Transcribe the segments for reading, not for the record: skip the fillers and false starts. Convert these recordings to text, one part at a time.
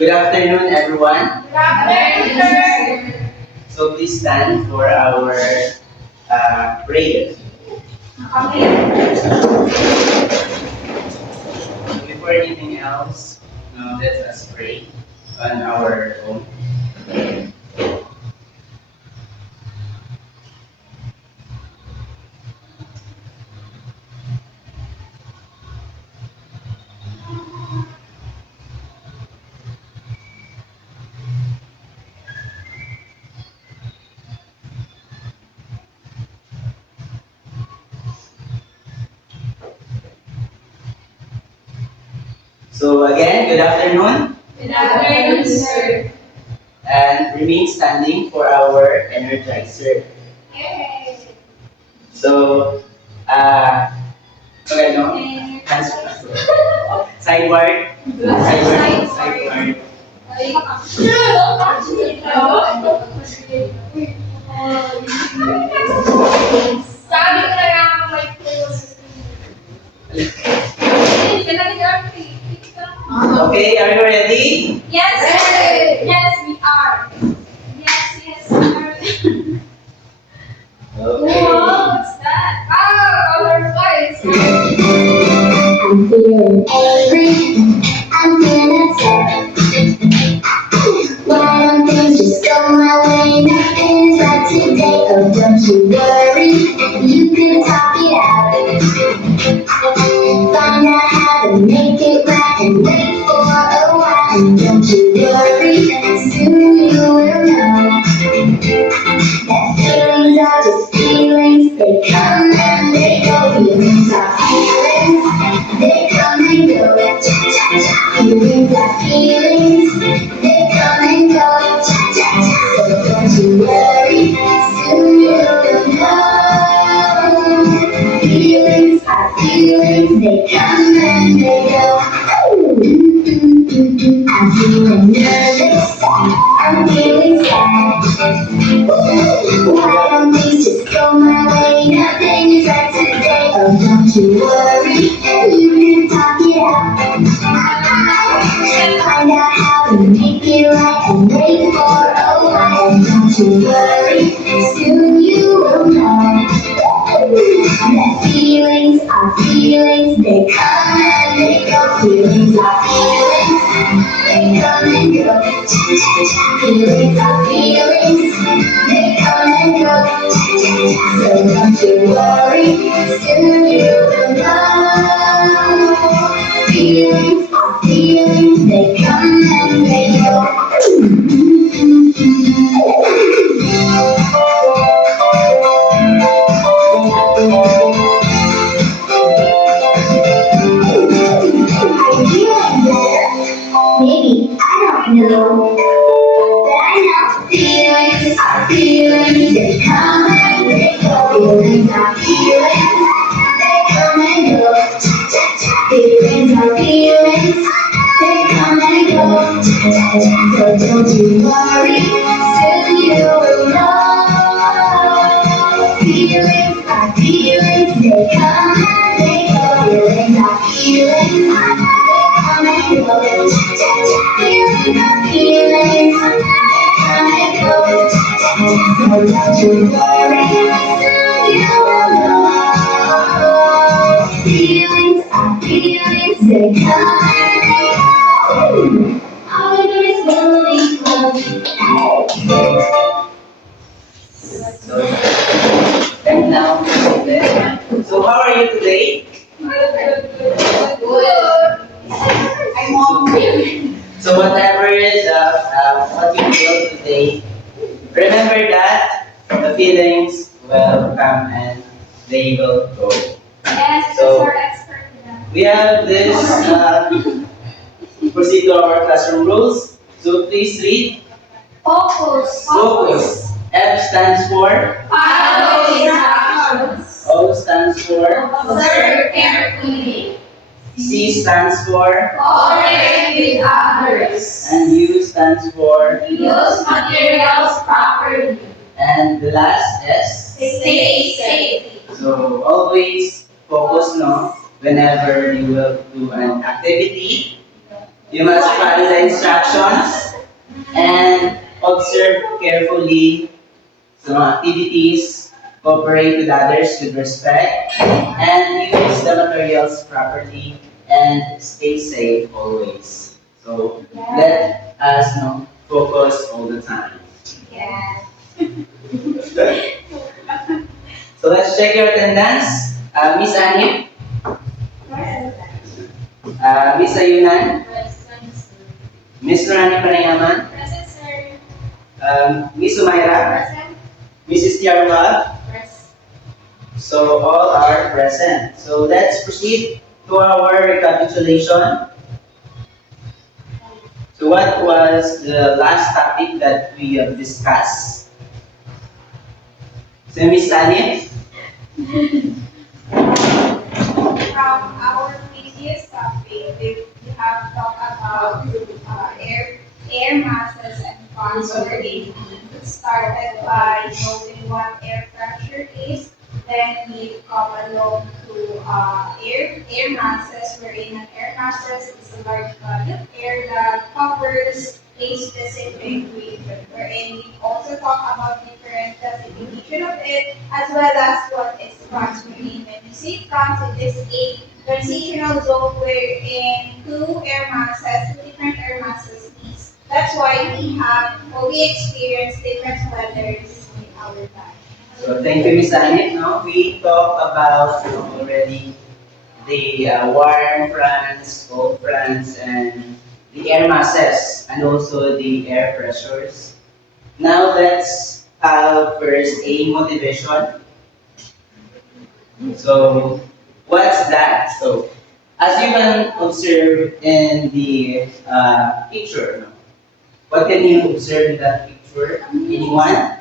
Good afternoon, everyone. Good afternoon, sir. So please stand for our prayer. So before anything else, let us pray on our own. So again, good afternoon, Good afternoon, sir. and remain standing for our energizer. Yay. So, okay, no? Hands, sideward, sideward. Sabi ko na nga ako may close. Okay, are you ready? Yes, sir. Yes, we are. Yes, we are. Okay. Wow, what's that? Color voice. I'm feeling angry, I'm feeling sad. Why don't things just go my way? Nothing's right today. Oh, don't you worry, you can talk it out. Find out how to make it right and wait for a while. And don't you worry, soon you will know that feelings are just feelings. They come and they go. Feelings are feelings. They come and go. Cha cha cha. Feelings are feelings. They come and go. Cha cha cha. So don't you worry. Soon you'll know. Feelings are feelings. They come and they go. I'm feeling nervous. I'm feeling sad. Why don't things just go my way? Nothing is right today. Oh, don't you worry, you can talk it out. Find out how to make it right and wait for a while. Don't you worry, soon you will know that feelings are feelings. They come and they go. Feelings are feelings. They come and go. Cha cha cha. Feelings are feelings. They come and go. Cha cha cha. So don't you worry, soon you will know. Feelings are feelings. They come and they go. Are you feeling better? Maybe, I don't know. But I know feelings are feelings. They come and they go. Feelings are feelings. They come and go. Cha cha cha. Feelings are feelings. They come and go. Cha cha cha. So don't you worry. Soon you will know. Feelings are feelings. They come and they go. Feelings are feelings. They come and go. Cha cha cha. Feelings are feelings. Come and go. Cha cha cha. So don't you worry. Soon you will know. Feelings are feelings. They come and they go. All I do is slowly close. So, and now, so how are you today? I'm hungry. So whatever is what you feel today, remember that the feelings will come and they will go. Yes, So, that's our expert in that. We have this proceed to our classroom rules. So please read. Focus. Focus. F stands for. Follow instructions. O stands for. Observe carefully. C stands for. Cooperate with others. And U stands for. Use materials properly. And the last S. Stay safe. So always focus, no, whenever you will do an activity You must follow the instructions and observe carefully sa mga activities, cooperate with others with respect, and use the materials properly and stay safe always. So let us focus all the time. Yes. So let's check your attendance. Miss Annie, Miss Ayunan, Present, sir. Miss Rani Panayaman, Present, sir. Miss Umayra, Present. Mrs. Tiarwa. Present. So all are present. So let's proceed to our recapitulation. So what was the last topic that we have discussed? So Miss Annie? From our previous topic, we have talked about air masses and conservation. We started by knowing what air pressure is. Then we come along to air masses, wherein an air masses is a large body of air that covers a specific region. Wherein we also talk about different classification of it, as well as what is trans. Wherein when we say trans, it is a transitional zone wherein two different air masses meet. That's why we experience different weathers in our time. So thank you, Miss Annie. No, we talked about already the warm fronts, cold fronts, and the air masses, and also the air pressures. Now let's have first a motivation. So what's that? So as you can observe in the picture, no? What can you observe in that picture? Anyone?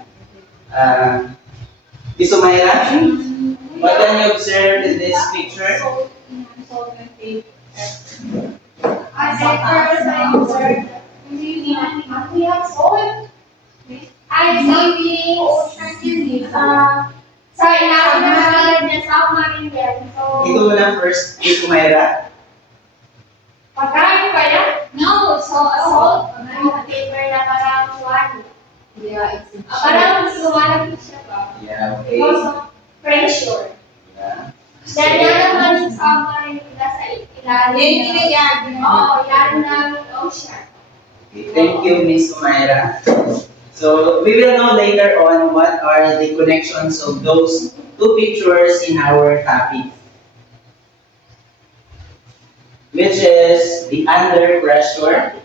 Miss Umayra, what can you observe in this picture? As a person observed, we have salt. I see ocean. Sorry, now the submarine there. So, Ito muna first, Miss Umayra. pagkain kaya? No, so salt. Yung paper na parang one. Yeah, it's Parang lumalapit siya ba? Yeah, okay. Because of pressure. Yeah. Dahil yan naman yung submarine nila sa ilalim. Oo, yan ng ocean. Okay, thank you, Miss Umayra. So we will know later on what are the connections of those two pictures in our topic, which is the under pressure,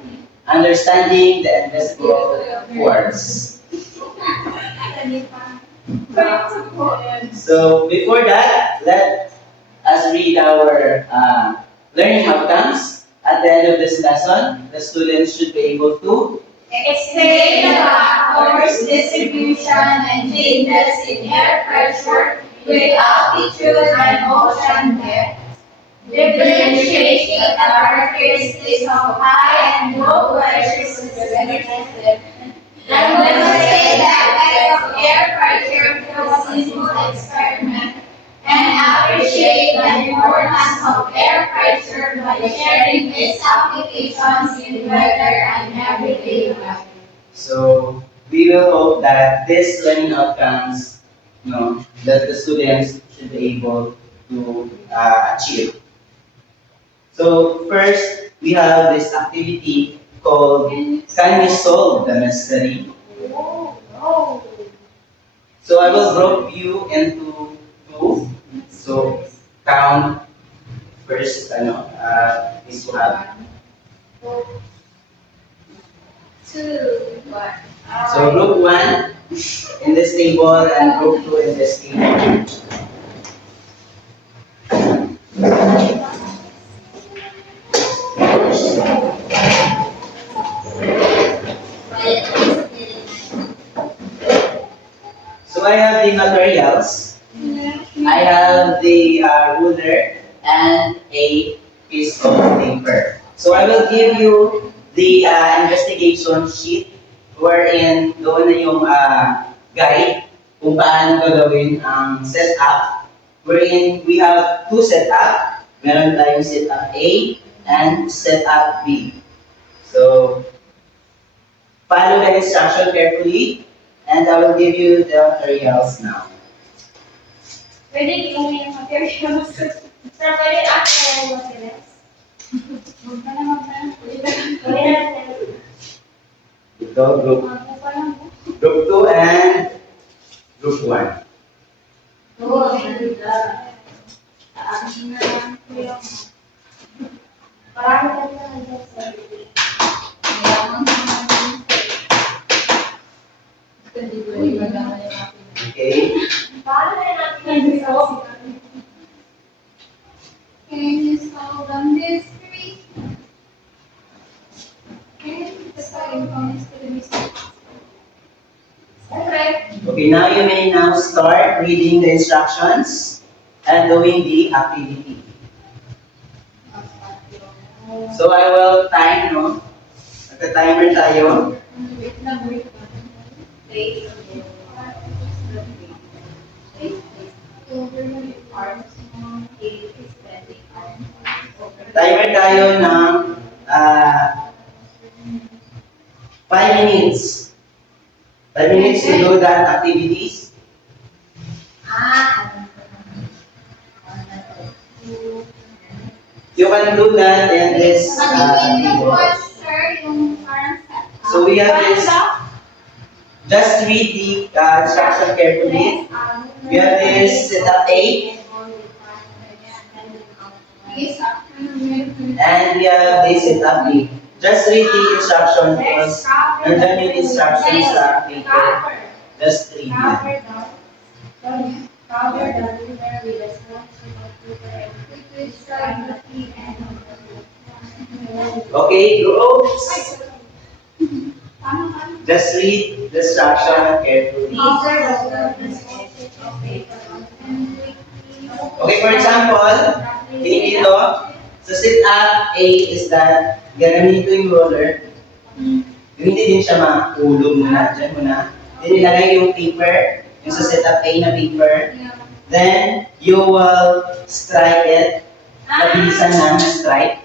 understanding the invisible force. So before that, let us read our learning outcomes. At the end of this lesson, the students should be able to Explain the factors, distribution, and changes in air pressure with altitude and ocean depth. Differentiate the characteristics of high and low pressure systems. Demonstrate the effect of air pressure through a simple experiment. And appreciate the importance of air pressure by sharing its applications in weather and everyday life. So we will hope that these learning outcomes, that the students should be able to achieve. So first, we have this activity called Can You Solve the Mystery? Oh, no. So I will group you into two. So count first, is what? Two, one. So group 1 in this table and group 2 in this table. So I have the materials. I have the ruler and a piece of paper. So I will give you the investigation sheet wherein doon na yung guide kung paano gagawin ang setup. Wherein we have two setup. Meron tayong setup A and setup B. So, follow the instruction carefully, and I will give you the materials now. Pwede iuwi yung materials. Sir, pwede ako yung materials? Huwag na naman na. Pwede natin. Ito, group, Ano pa lang po? group 2 and group 1. Oo, ganda. Marami ka na nandiyan, sir. Okay? Paano na natin ito? Can you solve on this three? Okay, that's how you promise to the mistake. Okay. Okay, now you may now start reading the instructions and doing the activity. So I will time, no? Nagka-timer tayo. Wait lang, wait lang. Wait. Timer tayo ng 5 minutes. 5 minutes to do that activities. You can do that in this table. So we have this, just read the instruction carefully. We have this setup A, and we have this setup B. Just read the instruction because nandyan yung instructions sa paper. Just read them. Okay, groups. Just read the instruction carefully. Okay, for example, dito, sa sit-up A is that ganito yung roller. Yung hindi din siya mahulog muna. Diyan muna. Then ilagay yung paper, yung sa sit-up A na paper. Then, you will strike it. Mabilisan na strike.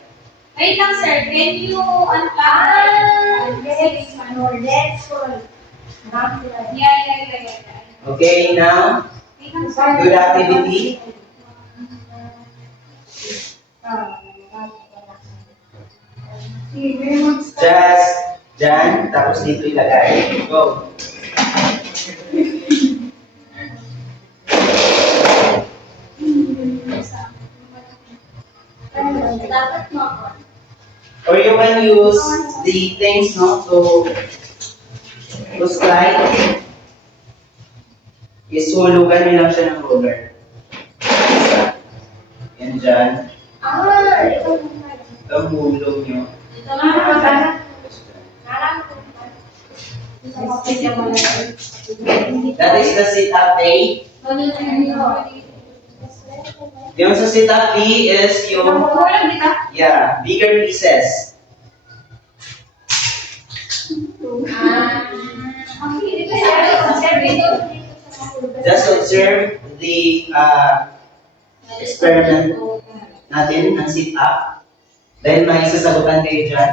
Wait lang, sir. Can you unplug? Yeah. Okay, now, Wait lang, do sir. the activity. Just, dyan, tapos dito ilagay. Go. Dapat mo ako. Or you can use the things, no, to slide. Isulugan nyo lang siya ng roller. Yan dyan. Ito Ang hulog nyo. Ito nga. That is the sit-up A. Yung sa sit-up B is yung, yeah, bigger pieces. Just observe the experiment natin ng sit-up. Dahil may sasagutan kayo dyan.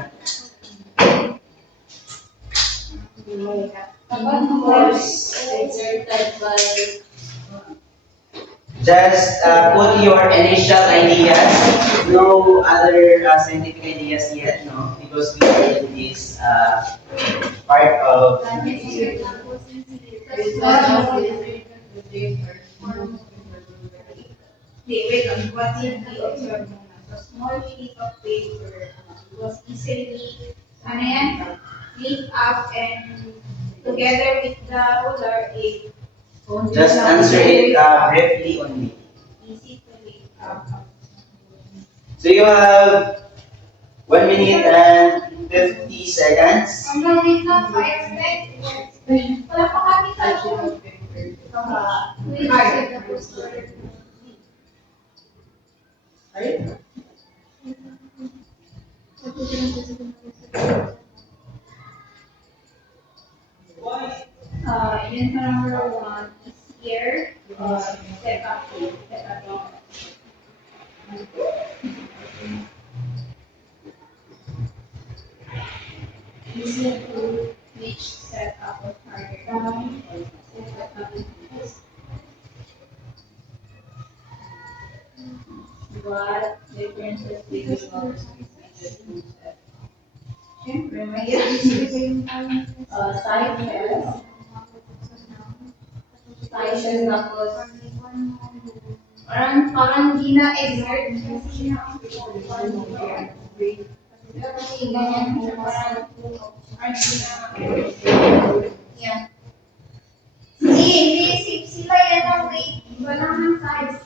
Just put your initial ideas, no other scientific ideas yet, no? Because we are in this part of Wait lang. What did we observe? A small sheet of paper was easily lift up and together with the ruler, it just answer it briefly only. easy to lift up. So you have 1 minute and 50 seconds. Hanggang wait lang, fire effect. Wala pa kami tayo. Yun pa number 1 is here. Set up. Which setup was harder? What differences did you notice between the two sets? Siyempre, may sizes tapos parang di na exert kasi ganyan siya parang yeah. Sila yan ang weight. Iba naman size.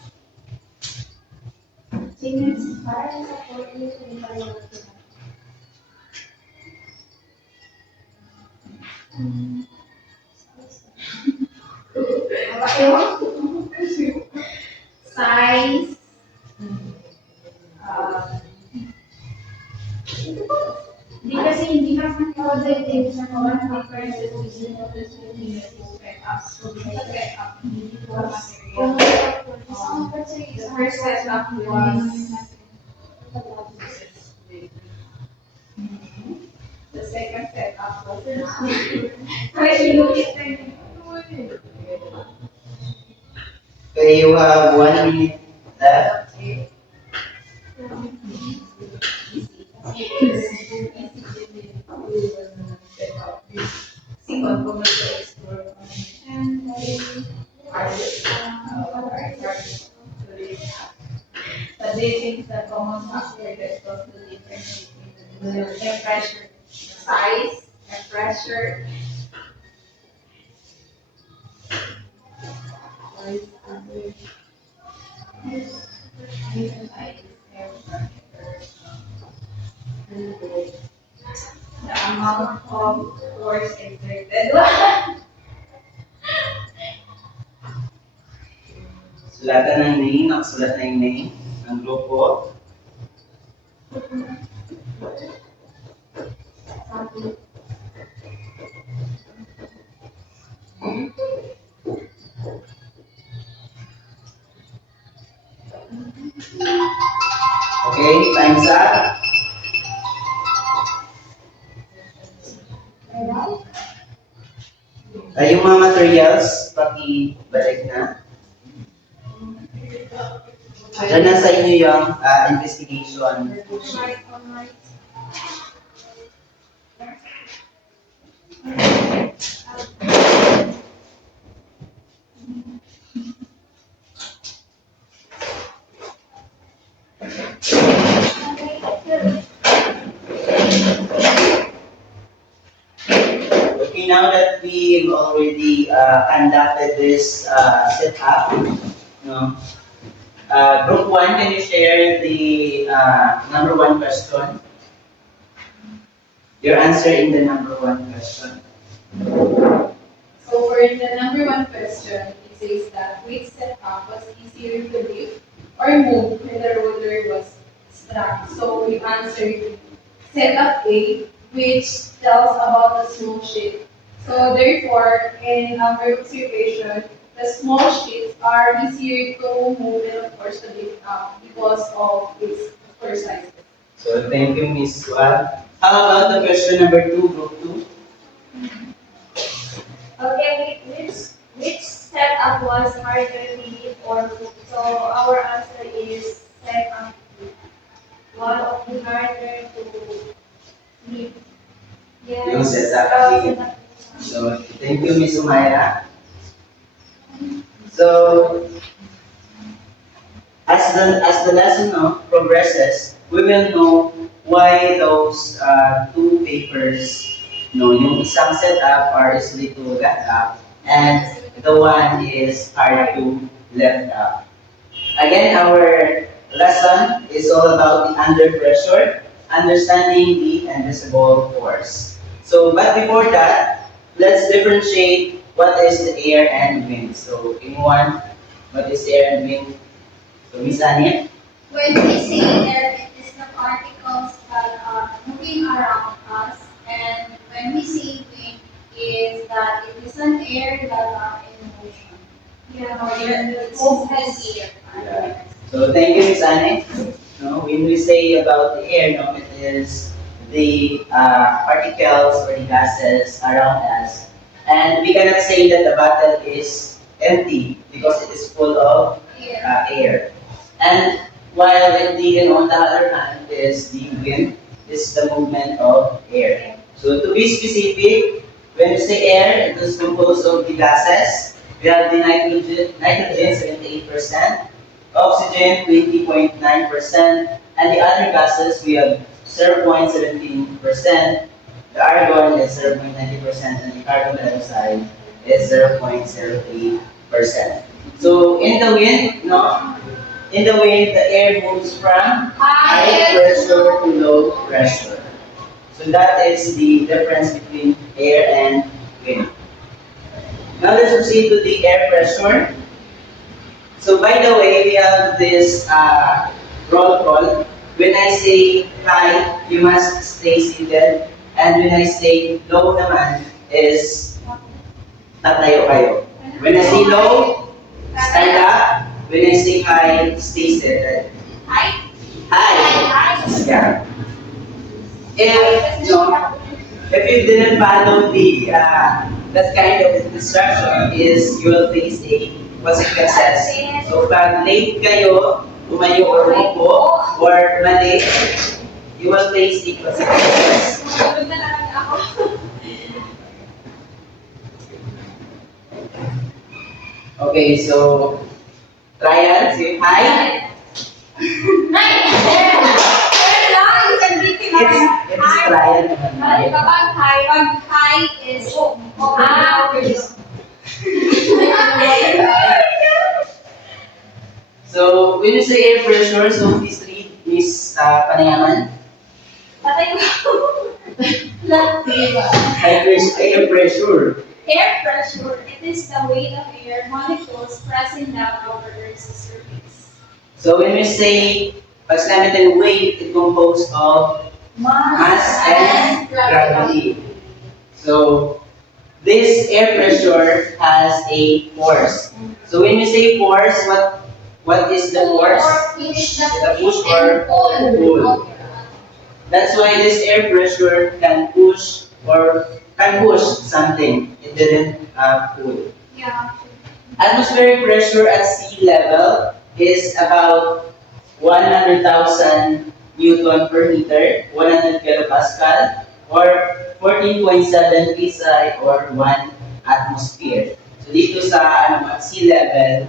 Parang sa 40 size, hindi kasi hindi naman din sa mga differences between the set up. So, the set up, hindi ko material. The first set up was the second set up was Okay, you have 1 minute left. Second, kung mag-explore but they think the common factor that causes the difference between the temperature, size, and pressure. The amount of force exerted. Sulatan ng name, nakasulat na yung name ng grupo. Okay, time's up. Yung mga materials, pakibalik na. Diyan na sa inyo yung investigation. Okay, now that we've already conducted this setup, no? Group 1, can you share the number 1 question? Your answer in the number 1 question. So for the number 1 question, it says that which setup was easier to lift or move when the roller was strapped. So we answered setup A, which tells about the small sheet. So therefore, in our observation, the small sheets are easier to move and of course to lift up because of its size. So thank you, Miss Suad. How about the question number 2, group 2? Okay, which setup was harder to lift or move? So our answer is setup. One of the harder to lift. Yung setup B. So thank you, Miss Umayra. So as the lesson progresses, we will know why those two papers, yung isang setup are easily to left up, and the one is hard to left up. Again, our lesson is all about the under pressure, understanding the invisible force. So, but before that, let's differentiate what is the air and wind. So, anyone, what is air and wind? So, Miss Anya? When we say air, it is the particles that are moving around us, and when we say wind, is that it is an air that are in motion. It's moving air. So, thank you, Miss Anya. No, when we say about the air, it is the particles or the gases around us. And we cannot say that the bottle is empty because it is full of air. And while on the other hand is the wind, is the movement of air. So to be specific, when you say air, it is composed of the gases. We have the nitrogen 78%, oxygen 20.9%, and the other gases we have 0.17%, the argon is 0.90%, and the carbon dioxide is 0.03%. So in the wind, in the wind, the air moves from high pressure to low pressure. So that is the difference between air and wind. Now let's proceed to the air pressure. So by the way, we have this roll call. When I say high, you must stay seated. And when I say low naman, is tatayo kayo. When I say low, stand up. When I say high, stay seated. Hi. High. Yeah. If you didn't follow the that kind of instruction, is you will face a consequences. So pag late kayo, tumayo or umupo, or mali, you will face the consequences. Tulog na lang ako. Okay, so trial, say hi. It's trial naman. Kapag high is So when you say air pressure, so please read Miss Panayaman. Patay ko. Air pressure. Air pressure, it is the weight of air molecules pressing down over Earth's surface. So when we say, pag sinabi natin weight, it composed of mass and gravity. So this air pressure has a force. So when we say force, what is the force? The push or pull. That's why this air pressure can push something. It didn't pull. Yeah. Atmospheric pressure at sea level is about 100,000 Newton per meter, 100 kilopascal, or 14.7 psi or 1 atmosphere. So dito sa at sea level,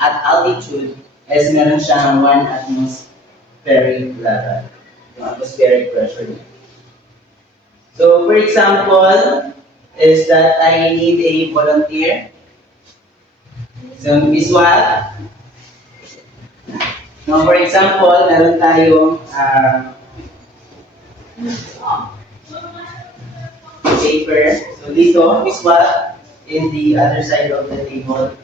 at altitude, is meron siyang 1 atmospheric level, yung atmospheric pressure niya. So for example, is that I need a volunteer. So Miss Wat, now for example, meron tayong paper. So dito, Miss Wat, in the other side of the table.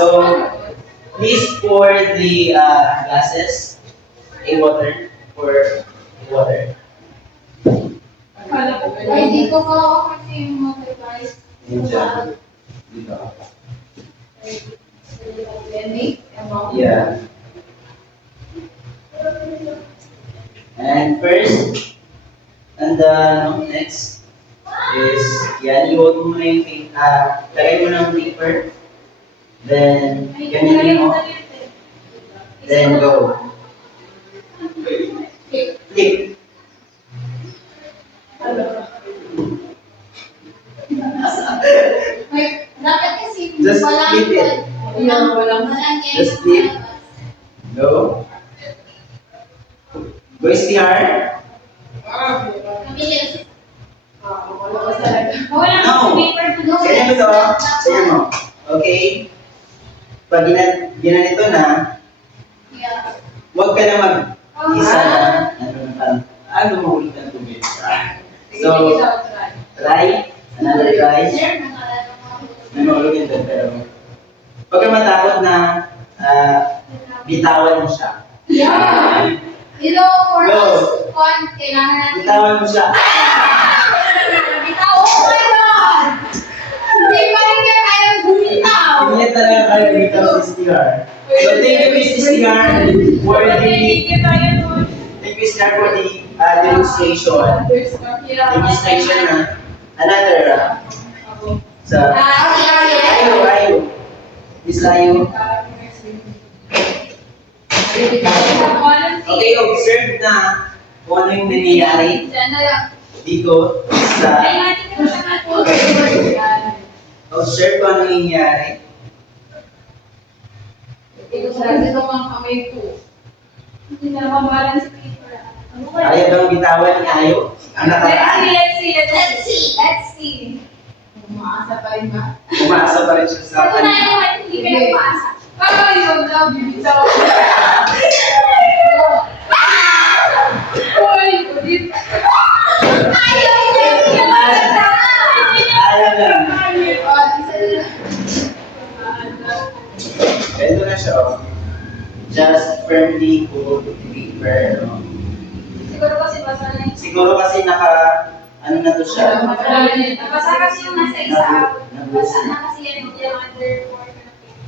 So please pour the glasses, a water, for water. Ay, di ko pa kasi yung mga device. Dito. Yeah. And first, and next is, yan, i-hold mo na yung lagay mo ng paper. Then, ganyan mo. Then go. Flip. Dapat kasi Just flip it. walang Just flip. Go. Go STR. Mabilis. No. Ganyan mo to. Ganyan mo. Okay? Pag ginanito na, huwag ka na mag-isa na. Ano mahulog ng tubig? So, try. Another try. Mahulog yun doon, pero huwag ka matakot na bitawan mo siya. Yeah. For Go. us, kailangan natin. Bitawan mo siya. Bitaw! Oh my God! Hindi pa rin niya kaya bumitaw. Hindi niya talaga kaya bumitaw sa STR. So thank you, Mrs. Sigar, for the Thank you tayo nun. thank you, Sigar, for the demonstration. Demonstration na another. So, Ayo. Miss Ayo. Okay, observe na kung ano yung nangyayari Diyan na lang. dito sa Ay, natin ka sa kanto. observe kung ano yung nangyayari. Ito sa dito mga kamay ko. Hindi na mabalance sa paper. Ayaw bang bitawan ni Ayo? Ang nakaraan. Let's see. Umaasa pa rin ba? Umasa pa rin siya sa Patunayan mo at hindi ka nagpasa. Parang yung daw, bibitaw. Uy, ulit. Ayaw niya. Ayaw lang. Ayaw. Ito na siya, oh. Just firmly hold the paper, no? Siguro kasi basa na yun. Siguro kasi ano na to siya? Nabasa kasi yung nasa isa. Nabasa na kasi yan yung under four na paper.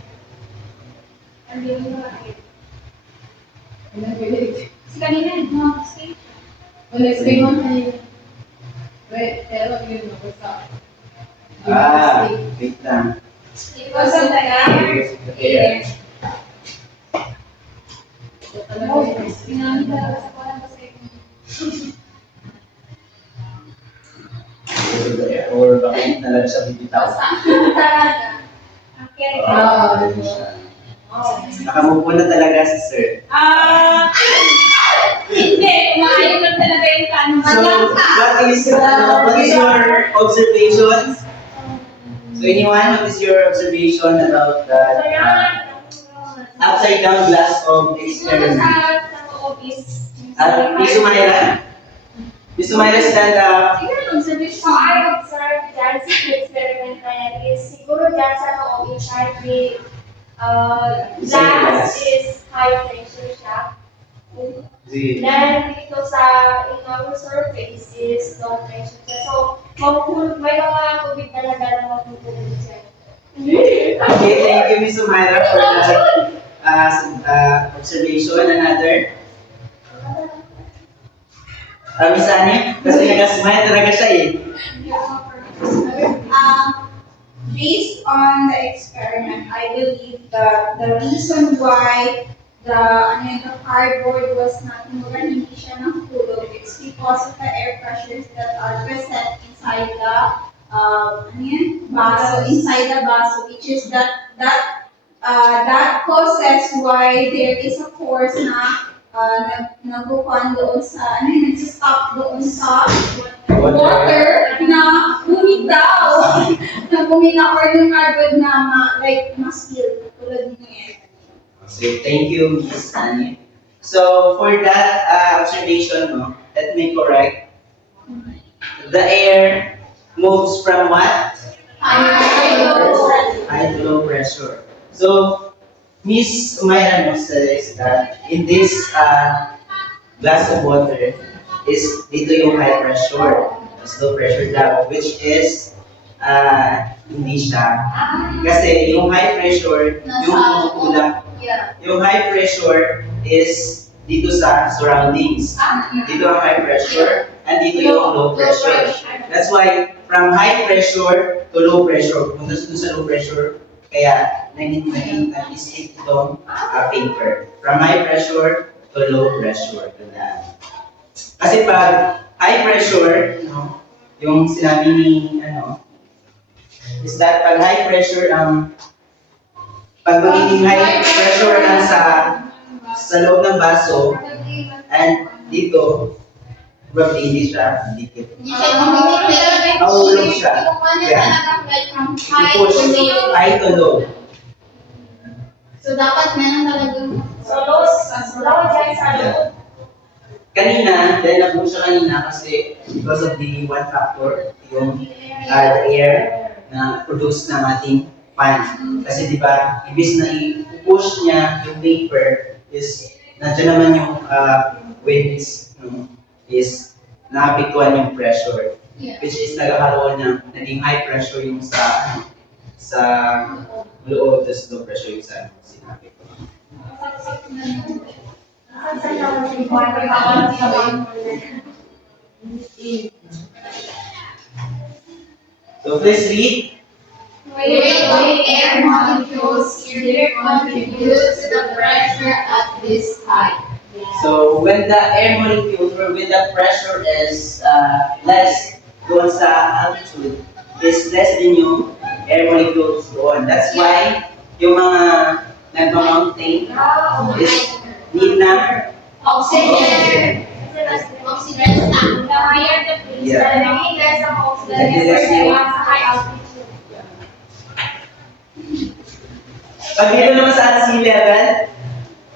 Hindi mo nakakita. Kasi kanina, no? Explain mo kanina. Wait, pero yun ako sa... Wait lang. It was on the air. Air. Pinamit talaga sa kolang kasi Or bakit na lang siya bibitaw? talaga. Okay. Nakamupo na talaga si sir. Hindi. Maayon lang talaga yung tanong. So, what is your observations? So, anyone, what is your observation about that upside down glass of experiment? Miss Umayra? Miss Umayra, stand up. So I observed dyan sa experiment na yan is siguro dyan sa loob inside the glass is high pressure siya. Then dito sa inner surface is low pressure siya. So may mga tubig talaga na magtutulog siya. Okay, thank you, Miss Umayra, for that observation. Another? Miss Anya? Kasi nag-smile talaga siya eh. Based on the experiment, I believe that the reason why the cardboard was not moving, hindi siya nahulog, it's because of the air pressures that are present inside the baso, which is that causes why there is a force na nagbukuan doon sa, nagsistop doon sa water na bumitaw. Na bumitaw or yung cardboard na ma-spill. Tulad niya. So, thank you, Miss Anya. So, for that observation, no, let me correct. The air moves from what? High to low pressure. So, Miss Umayra says that in this glass of water is dito yung high pressure, mas low pressure daw, which is hindi siya. Kasi yung high pressure, yung kumukulang, yung high pressure is dito sa surroundings. Dito ang high pressure, and dito yung low pressure. That's why, from high pressure to low pressure, kung gusto sa low pressure, kaya nag-stick itong paper. From high pressure to low pressure. Kasi pag high pressure, no, yung sinabi ni, is that pag high pressure, pag magiging high pressure lang sa loob ng baso, and dito, probably hindi siya dikit. Mahulog siya. I-push high to low. So, dapat meron talagang So low dyan sa loob. Kanina, dahil napush siya kanina kasi because of the one factor, yung the air na produce ng ating fan. Kasi di ba, ibis na i-push niya yung paper is, nandiyan naman yung winds, is naapektuhan yung pressure. Which is nagkakaroon ng naging high pressure yung sa loob, tapos low pressure yung sa sinabi ko. So please read. Weight air molecules here contribute to the pressure at this height. So when the air molecule or when the pressure is less doon sa altitude, is less than yung air molecules doon. That's why yung mga nagma-mountain is need na Oxygen. Oxygen tank. The higher the place, Yeah. the less ang oxygen Lagi less kasi yung- sa high altitude. Pag dito naman sa sea level,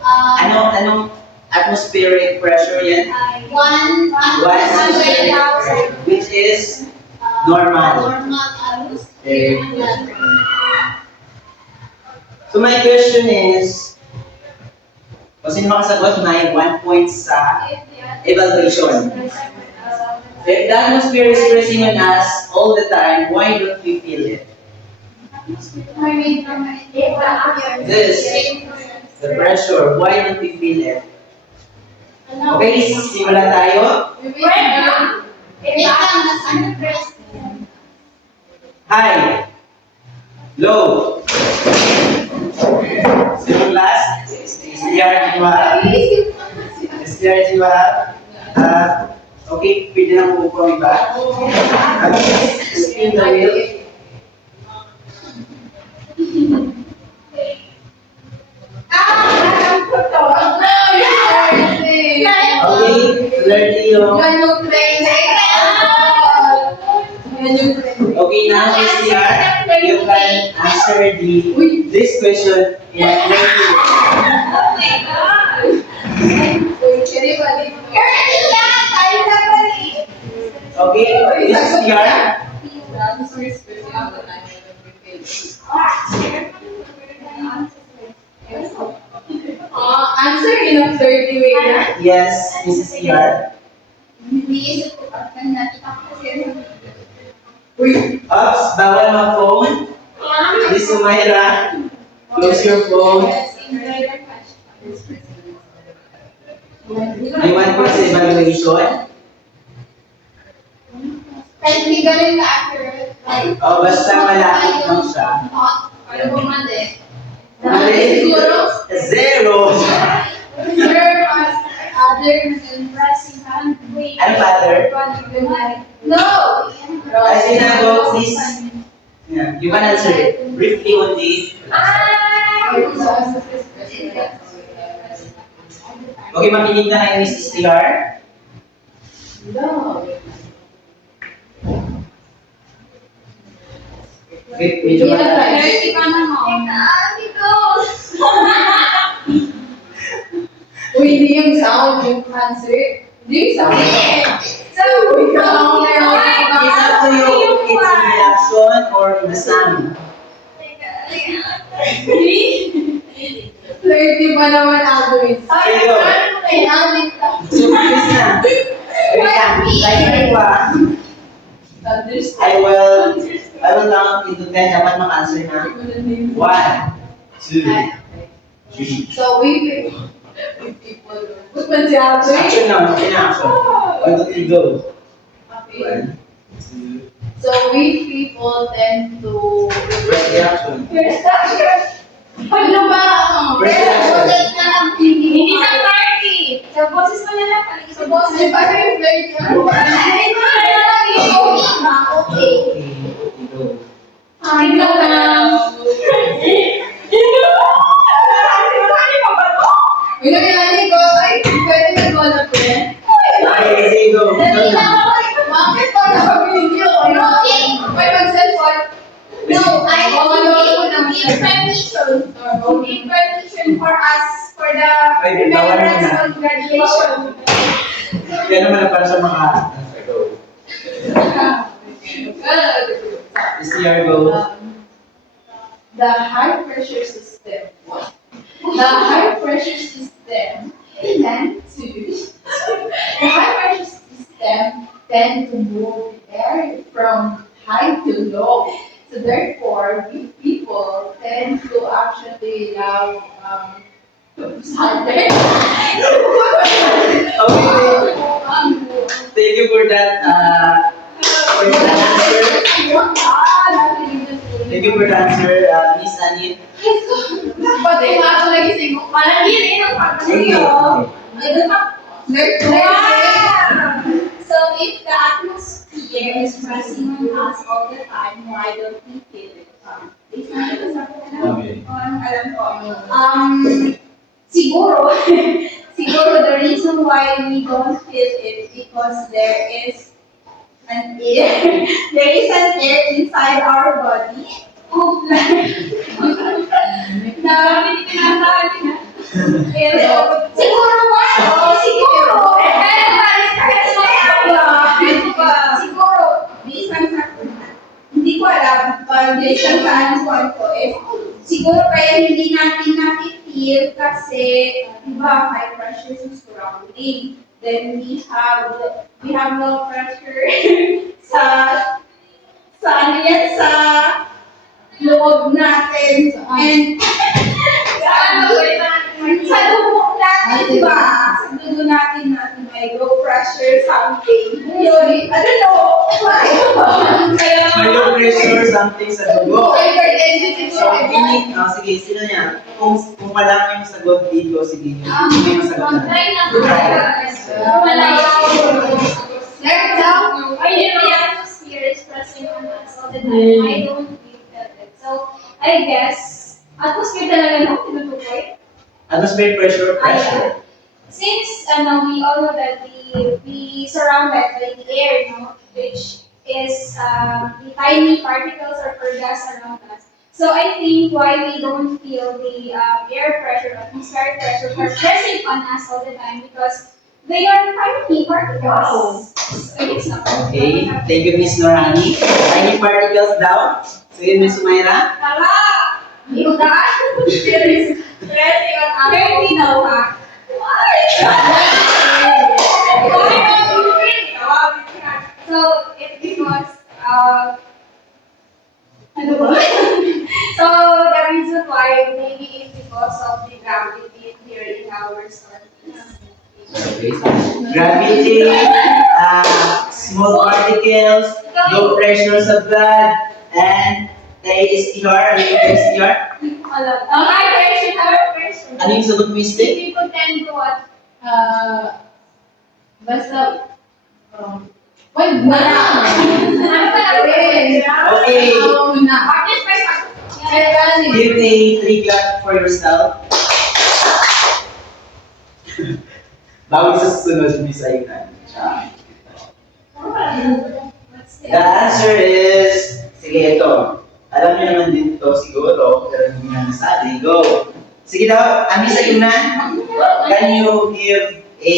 Uh, anong atmospheric pressure yan? one atmospheric pressure, which is normal. Normal atmosphere. So my question is, kung sino makasagot, may 1 point sa evaluation. If the atmosphere is pressing on us all the time, why don't we feel it? This, the pressure, why don't we feel it? Okay, simula tayo. High, low. Sino last? SDR, di ba? SDR, di ba? Okay, pwede na po po ang iba. Spin the wheel. Okay, 30 yung... Okay, now SDR, you can answer this question in 30 Okay, this is SDR. Answer in a 30 way. Yes, this is SDR. Oops, bawal mag-phone. Miss Sumaira, close your phone. May 1 point sa evaluation. O, basta malapit lang siya. Mali. Zero. Ano, father? Ay, sinago, please. Yeah, you can answer it. Briefly only. Okay, makinig na kayo, Mrs. TR. Okay, medyo mataas. Uy, hindi yung sound, yung answer. Hindi yung sound. It's up to you. It's in the action or in the sound. 30 pa naman ako eh. Sige, go. Ay, adik ka. So, please na. Wait lang. Like ko ah. I will count into 10. Dapat maka-answer na. 1, 2, 3. So, we people. Ba't man si Ate? Action na. Okay na action. 1, 2, 3, go. 1, 2. So, we people tend to... Press the action. Ano ba? Press the action. Hindi sa party. Sa boses mo na lang. Sa boses. Di ba yung play ka? Okay, go. Ay, no na. Uy, nangyari ko. Ay, pwede na ko na po yan. Okay, sige, go. Go na. Bakit pa naka-video? May mag-cellphone. No, I Oh, give permission. Give permission for us for the Ay, bawal mo remembrance na. of graduation. Yan naman na para sa mga answer, go. STR, go. The high pressure system. What? The high pressure system tend to the high pressure system tend to move the air from high to low. So therefore, we people tend to actually have Okay, thank you for that answer. Thank you for the answer, Miss Anit. Pati nga ako nagising ko. Parang yun Okay. So if the atmosphere is pressing on us all the time, why don't we feel it? Okay. Alam ko. Siguro, siguro the reason why we don't feel it because there is an air, there is an air inside our body. Na hindi pinasabi na. Siguro ba? Oo, siguro. Siguro, bisan sa hindi ko alam, bisan sa ano ko, siguro kaya hindi natin nakikil kasi, di ba, high pressure is surrounding. Then we have low pressure sa ano yan, sa loob natin. And sa loob natin, di ba? Sa dugo natin may low pressure something. Yun, I don't know. Kaya, May low pressure something sa dugo. Hypertension So, siguro. sige, sino niya? Kung wala yung sagot dito, sige. May masagot na. try na. Wala Next down. Why the atmosphere is pressing on us all the time? I don't feel it. So, I guess, atmosphere talaga no? Tinutukoy? Atmospheric pressure. Since we all know that we surrounded by the air, no, which is the tiny particles or gas around us. So I think why we don't feel the air pressure, atmospheric pressure, are pressing on us all the time because they are tiny particles. So it's not. Okay, thank you, Miss Norani. Tiny particles daw. Sige, Miss Sumaira. Tara! Yung there is pressing on our body now, ha? So, it was, ano ba? So, the reason why maybe it's because of the gravity here in our sun. Okay. Gravity, small particles, low pressure sa blood, and ASTR. Ano yung ASTR? High pressure, high pressure. Ano yung sagot mo, Steve? People tend to what? Basta, wala. Ano ba natin? Okay. Muna. Practice by practice. Give a 3 clap for yourself. Bago sa susunod, Miss Ayunan. The answer is, sige ito. Alam niyo naman din ito siguro, pero hindi na nasabi. Go! Sige daw, Miss Ayunan, can you give a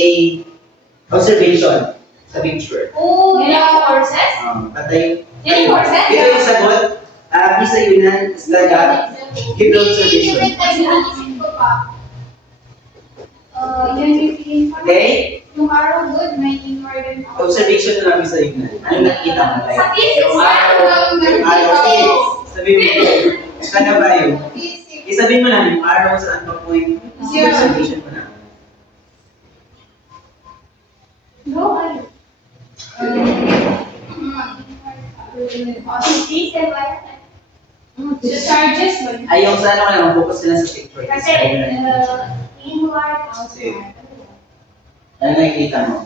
observation sa picture? Oh, yan yung courses? Patay. Yan yung courses? Ito yung sagot. Miss Ayunan, stand up. Give the observation. Yan yung feeling ko. Okay? Yung araw good, may in-order na. Observation na lang Miss Ayunan. Ano nakita mo? Like, Sa physics, yung araw, yung araw, sabihin mo, kada ba yun? Isabihin mo lang yung araw saan pa po yung observation mo na. No, ay. Please, the charges mo. Ay, yung sa ano ka lang, focus ka lang sa picture. Kasi, inward, outside. Ano nakikita mo?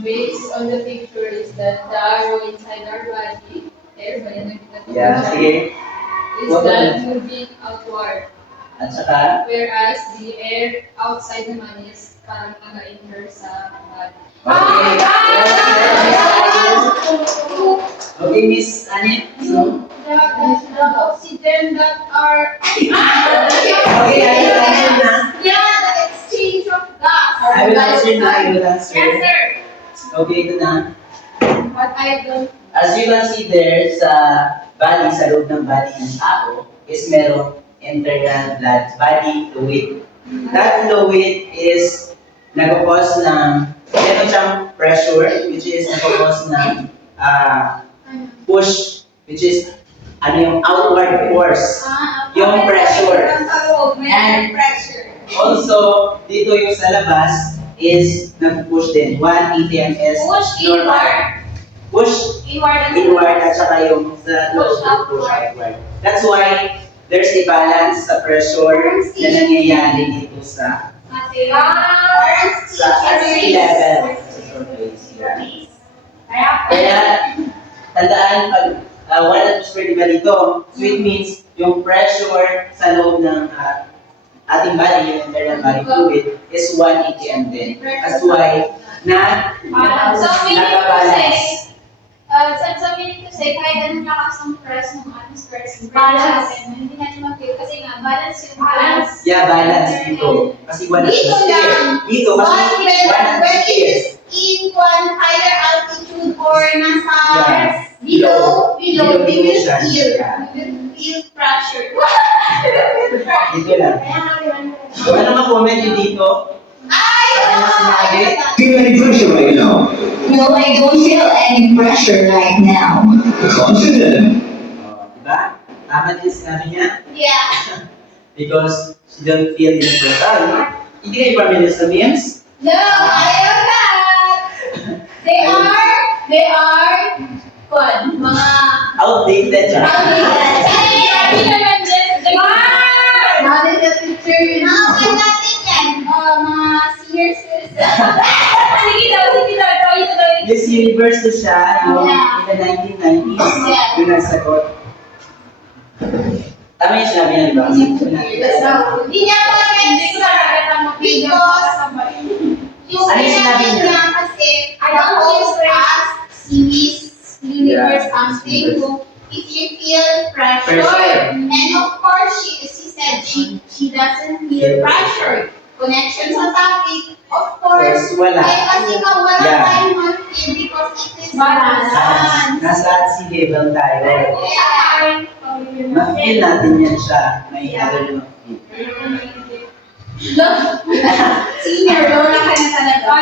Based on the picture is that the arrow inside our body, air ba yan nakita ko? Yeah, sige. Is that moving outward. At saka, Whereas the air outside naman is parang naka-enter sa body. okay, Miss Anit. So, The oxygen that are. okay, I will answer na. Yeah, the exchange of gas. I will answer na, I will answer. Yes, sir. Okay, ito na. But I don't. As you can see there sa body, sa loob ng body ng tao, is merong internal blood body fluid. That fluid is nagkakos ng, meron siyang pressure, which is nagkakos ng push, which is ano yung outward force. Yung pressure. And And- pressure. Also, dito yung sa labas is nag-push din. 1 ATMS. Push inward. Push Inward. inward at saka yung sa Push loob, push outward. outward. That's why there's a balance sa pressure na nangyayari dito sa at sea level. Sa surface. Kaya, tandaan pag 1 atmosphere di ba dito? So it means yung pressure sa loob ng ating body, yung internal body fluid, is 1 atm din. That's why So, meaning to nakabalance. say, meaning to say, kahit anong lakas ng press ng atmosphere, balance. Hindi natin mag-feel kasi nga, balance yung balance. Yeah, balance dito. Kasi 1 Dito atmosphere. lang. Dito, kasi But 1 when it atmosphere. is in one higher altitude or nasa Yeah. below, we will feel ocean. Yeah. pressure. Dito lang. Ano ma-comment nyo dito? Ay, Ano na sinabi? Feel any pressure right now? No, I don't feel any pressure right now. Confident. Diba? Tama din sinabi niya? Yeah. Because she don't feel the pressure. Hindi kayo familiar sa memes? No, I am not. They are, mga Outdated siya. How did the picture yun? Ang natin yan. Mga senior citizen. Miss Universe na siya yung in the 1990s. Yeah. Yung nagsagot. Tama yung sinabi niya, di ba? Kasi Hindi niya pa because yung Ano yung sinabi sinabi niya? niya kasi don't ask si Miss Universe Yeah. something kung if you feel pressure. Pressure. And of course, she said she doesn't feel pressure. Connection sa topic, of course. Wala. Kasi nga wala Yeah. tayong ma-feel because it is Balance. balance. Nasa at sea level tayo. Yeah. Ma-feel natin yan siya. May other na ma-feel. Senior, lola ka na talaga.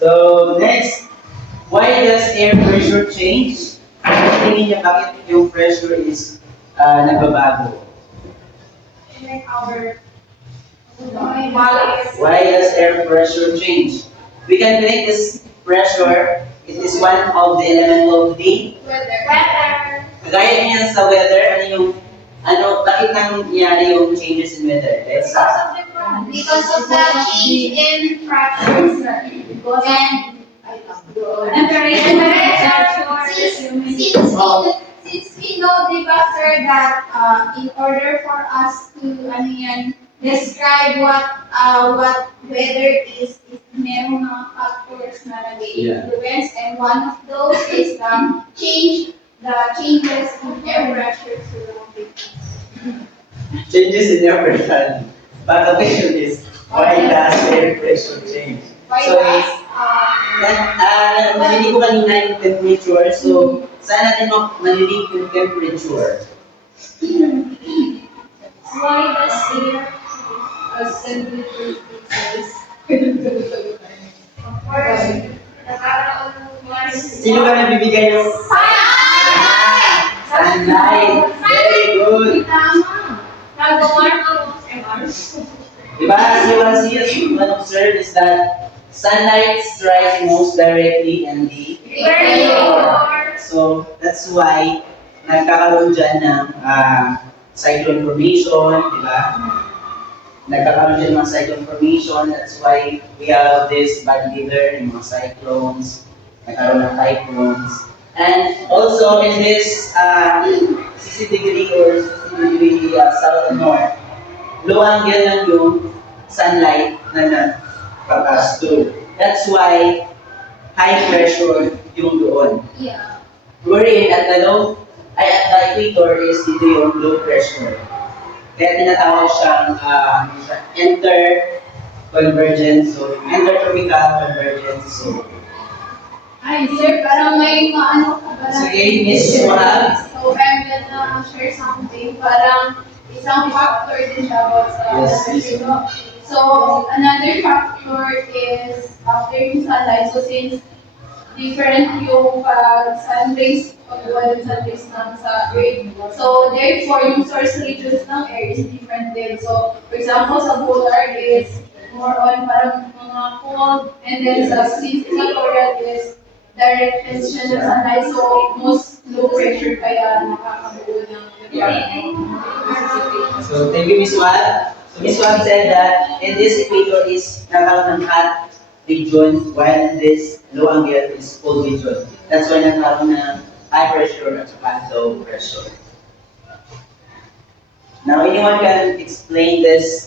So, next. Why does air pressure change? Tingin niyo bakit yung pressure is nagbabago? Why does air pressure change? We can connect this pressure. It is one of the elemental D. Kagaya niyan sa weather, bakit nangyayari yung changes in weather? Let's start. Because of the change in pressure. And since we know, di ba, sir, that in order for us to describe what weather is merong mga factors na nag-influence, and one of those is the changes in air pressure surrounding us. Changes in air pressure. But the question is, why does air pressure change? Why So, does narinig ko kanina yung temperature. So, saan natin marinig yung temperature? Why does air Sino ba nagbibigay ng sunlight? Very good. Diba, as you can see, as you can observe, is that sunlight strikes most directly in the So, that's why nagkakaroon dyan ng cyclone formation, di ba? Nagkakaroon dyan ng mga cyclone formation. That's why we have this bad weather, yung mga cyclones, nagkaroon ng typhoons. And also in this 60 degree or 60 degree south and north, low angle lang yung sunlight na nagpapass through. That's why high pressure yung doon. Yeah. Wherein at the equator is dito yung low pressure. Kaya tinatawag siyang interconvergence zone, intertropical convergence zone. Ay, sir, parang may maano ka ba? Sige, Miss Wahab. So, I'm gonna share something. Parang isang factor din siya about sa Yes, pressure, yes. no? So, another factor is after yung sunlight. So, since different yung sun rays, paggawa ng sun rays ng sa Earth. So, therefore, yung source radius ng air is different din. So, for example, sa polar is more on parang mga cold, and then sa equatorial is direct tension ng sunlight. So, most low pressure kaya nakakabuo ng So thank you, Miss Wal. So Miss Wal said that in this equator is nagkaroon ng hot region while this low angle is cold region. That's why nagkaroon ng high pressure at saka low pressure. Now, anyone can explain this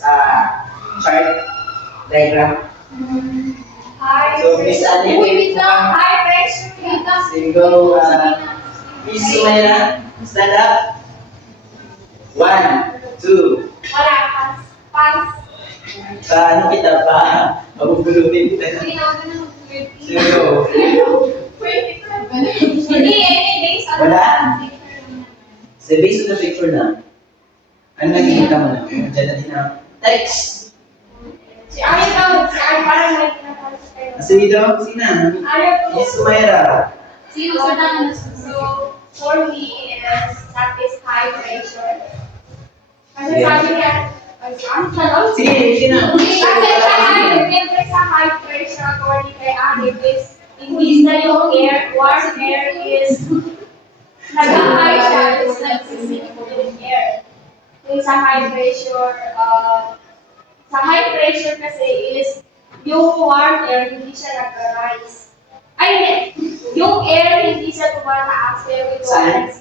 chart diagram? High So, Miss pressure. Ate, Wait lang, high pressure. Wait lang. so you go, Miss Sumaira, stand up. 1, 2, Wala, pass. Pass. sa ano kita pa, mabubulutin kita. Hindi na ako na Zero. Hindi, anything sa Wala? So, based on the picture na, ano nakikita mo na? Diyan natin na text. Si Arya daw, si Arya parang may pinapalo sa kayo. Kasi dito, sina? Arya po. Miss Sumaira. Sino sa naman? So, for me, is that is high pressure. Kasi sabi niya, ay, ang tanong. Sige, sino? Kasi sa high, siyempre sa high pressure, according kay Arya, is imbis na yung air, warm air is nag-high siya, is nagsisip yung air. Yung sa high pressure, sa high pressure kasi is yung warm air, hindi siya nag-rise. Ay, hindi. Yung air, hindi siya tumataas, pero ito Saan?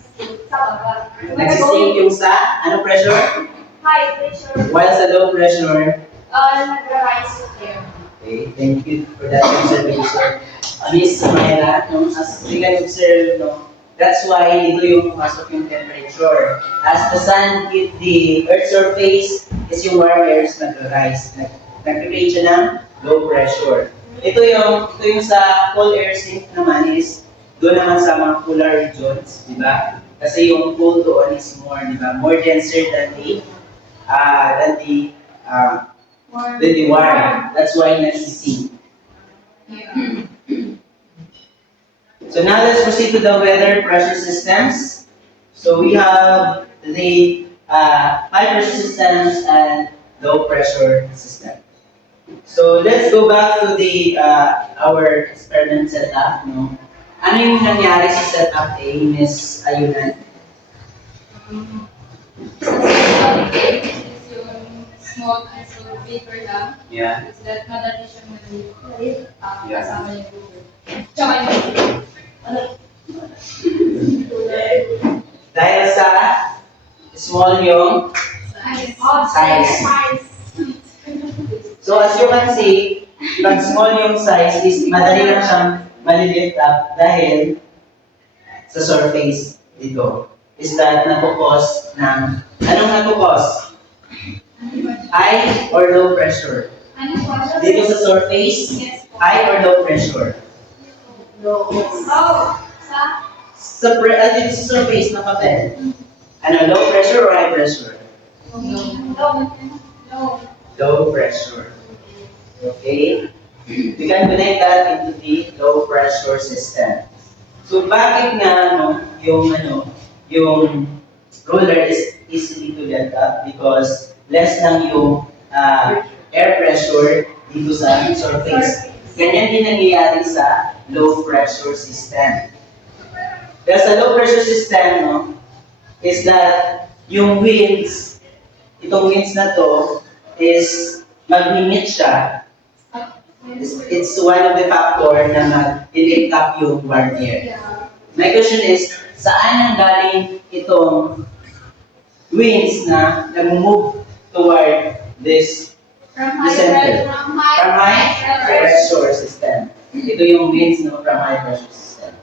sa baba. Nagsisink yung sa, ano pressure? High pressure, While sa low pressure. nag-rise yung air. Okay, thank you for that observation. Miss Sumaira, as we can observe, that's why dito yung pumasok yung temperature. As the sun hit the earth's surface, is yung warm air is nag-rise. Nag-create siya ng low pressure. Ito yung sa cold air sink naman is doon naman sa mga polar regions, di ba? Kasi yung cold doon is more, di ba? More denser than the warm. That's why nagsisink. So now let's proceed to the weather pressure systems. So we have the high pressure systems and low pressure system. So let's go back to the our experiment setup. Ano yung nangyari sa setup A, Miss Ayunan? yung small so paper lang. Yeah. Is that madali siyang maliit. Yeah. Kasama yung Google. Tsaka yung Dahil sa small yung size. So as you can see, pag small yung size is madali lang siyang malilift up dahil sa surface dito. Is that nagkukos ng, anong nagkukos? High or low pressure? Dito sa surface, high or low pressure? Dito sa surface na papel. Ano, low pressure or high pressure? Low pressure. Okay? We can connect that into the low pressure system. So bakit nga yung roller is easily to get up because less lang yung air pressure dito sa surface. Ganyan din nangyayari sa low pressure system. Dahil sa low pressure system, is that yung winds, itong winds na to, is mag-limit siya. It's one of the factor na mag-lift up yung warm air. My question is, saan ang galing itong winds na nag-move toward this center? From high pressure system. Ito yung winds from high pressure system.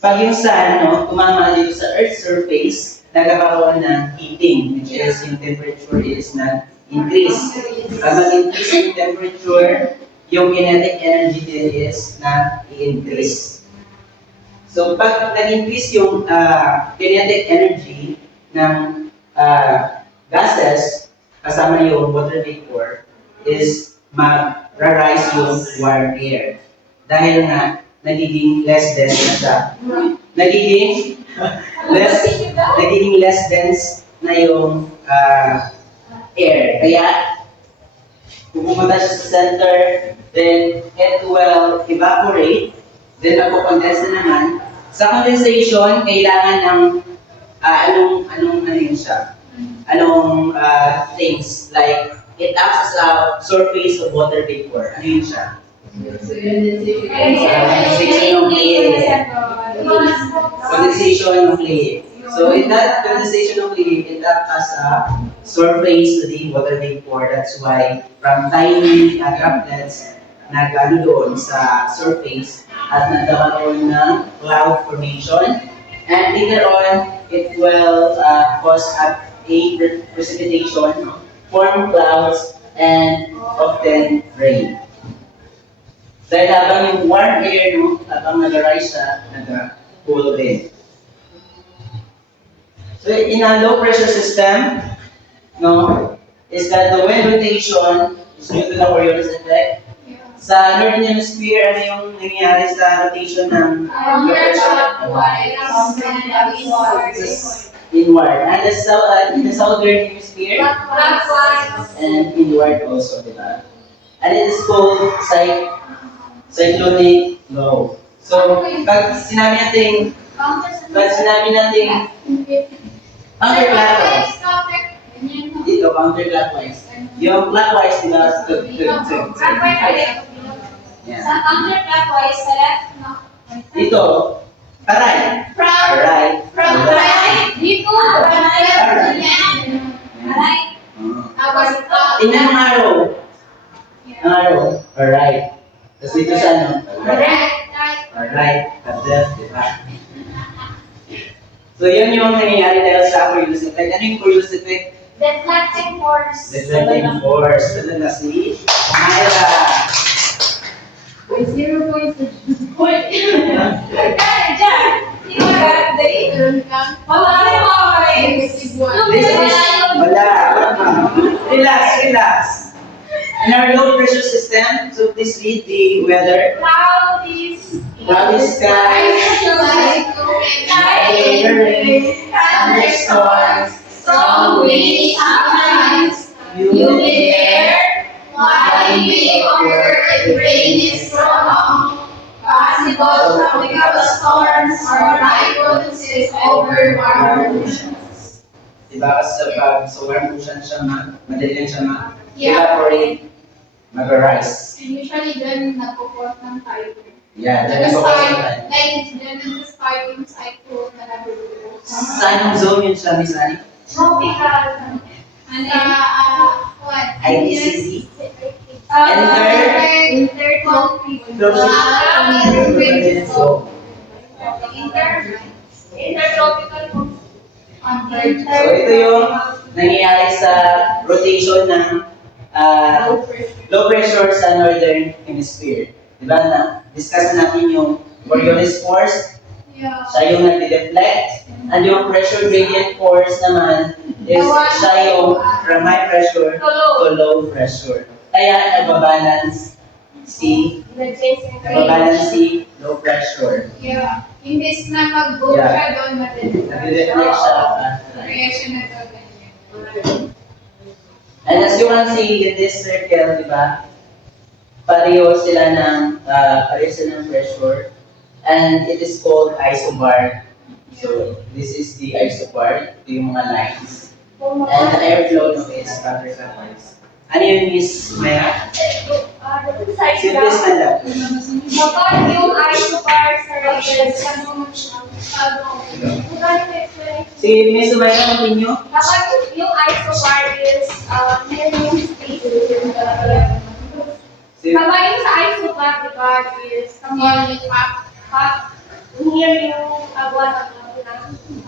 Pag yung sun tumama dito sa Earth's surface, nagkakaroon ng heating, which is yung temperature is na-increase. Pag mag-increase yung temperature, yung kinetic energy din is na-increase. So pag nag-increase yung kinetic energy ng gases, kasama yung water vapor, is mag-rise yung warm air. dahil nga nagiging less dense na siya. Nagiging less dense na yung air. Kaya, kung pumunta siya sa center, then it will evaporate, then magpo-condense na naman. Sa condensation, kailangan ng anong yun siya? Anong things like it acts as a surface of water vapor. Ano yun siya? Condensation of fluid. Condensation of fluid. So in that condensation of fluid, it acts as a surface to the water vapor. That's why from tiny droplets nagano doon sa surface at nagkakaroon ng cloud formation. And later on, it will cause a precipitation, form clouds, and often rain. Dahil habang yung warm air, no, habang nag-arise siya, nag-cool din. So in a low pressure system, no, is that the wind rotation is due to the Coriolis effect. Sa Northern Hemisphere, ano yung nangyayari sa rotation ng low pressure? Inward. And in the Southern Hemisphere, and inward also, di ba? And it is called cyclonic flow. So, pag sinabi natin counterclockwise, dito, counterclockwise. Yung clockwise, di ba? Yeah. Sa counterclockwise, sa left, no? Dito, right. Right. From right. Dito, right. Alright. Right. Tapos ito. Tingnan ang arrow. Ang arrow. Alright. Tapos dito sa ano? Alright. Alright. At left, di ba? So, yun yung nangyayari dahil sa Coriolis effect. Ano yung Coriolis effect? Deflecting force. Deflecting force. Talaga si Myra. With 0 points. Diyan. Hindi mo agad. Dali. Mamay. This is, wala pa. Relax. In our low pressure system, so please read the weather. Cloudy skies, thunderstorms, strong winds, sometimes humid air, while may occur if rain is prolonged. Possible tropical storms or high potencies over warm oceans. Diba kasi pag sa warm ocean siya, madali lang siya Yeah. evaporate, mag-rise. And usually dun nagpo-form ng typhoon. Yeah, dyan ang Nag-start, like, dun nag-start yung cyclone na nabubuo. Sa anong zone yun siya, Miss Annie? Tropical. Sa, what? IPCC? Intertropical. So ito yung nangyayari sa rotation ng low pressure sa Northern Hemisphere. Diba na? Discuss natin yung Coriolis force, Yeah. siya yung nag-deflect, and yung pressure gradient force naman is siya yung from high pressure to low pressure. Kaya nagbabalance si low pressure. Yeah. Imbes na mag-go Yeah. siya doon, Nag-deflect siya. Kaya siya nagkaganyan. And as you can see in this circle, di ba? Pareho sila ng pressure. And it is called isobar. So, this is the isobar. Ito yung mga lines. And the airflow no, is counterclockwise. Ano yun, Miss Maya? Simple stand up. Kapag yung isobar sa radius, Si Miss Maya, continue. kapag yung isobar is near yung space, Si, kapag yung sa isobar, diba, is near yung agwan ng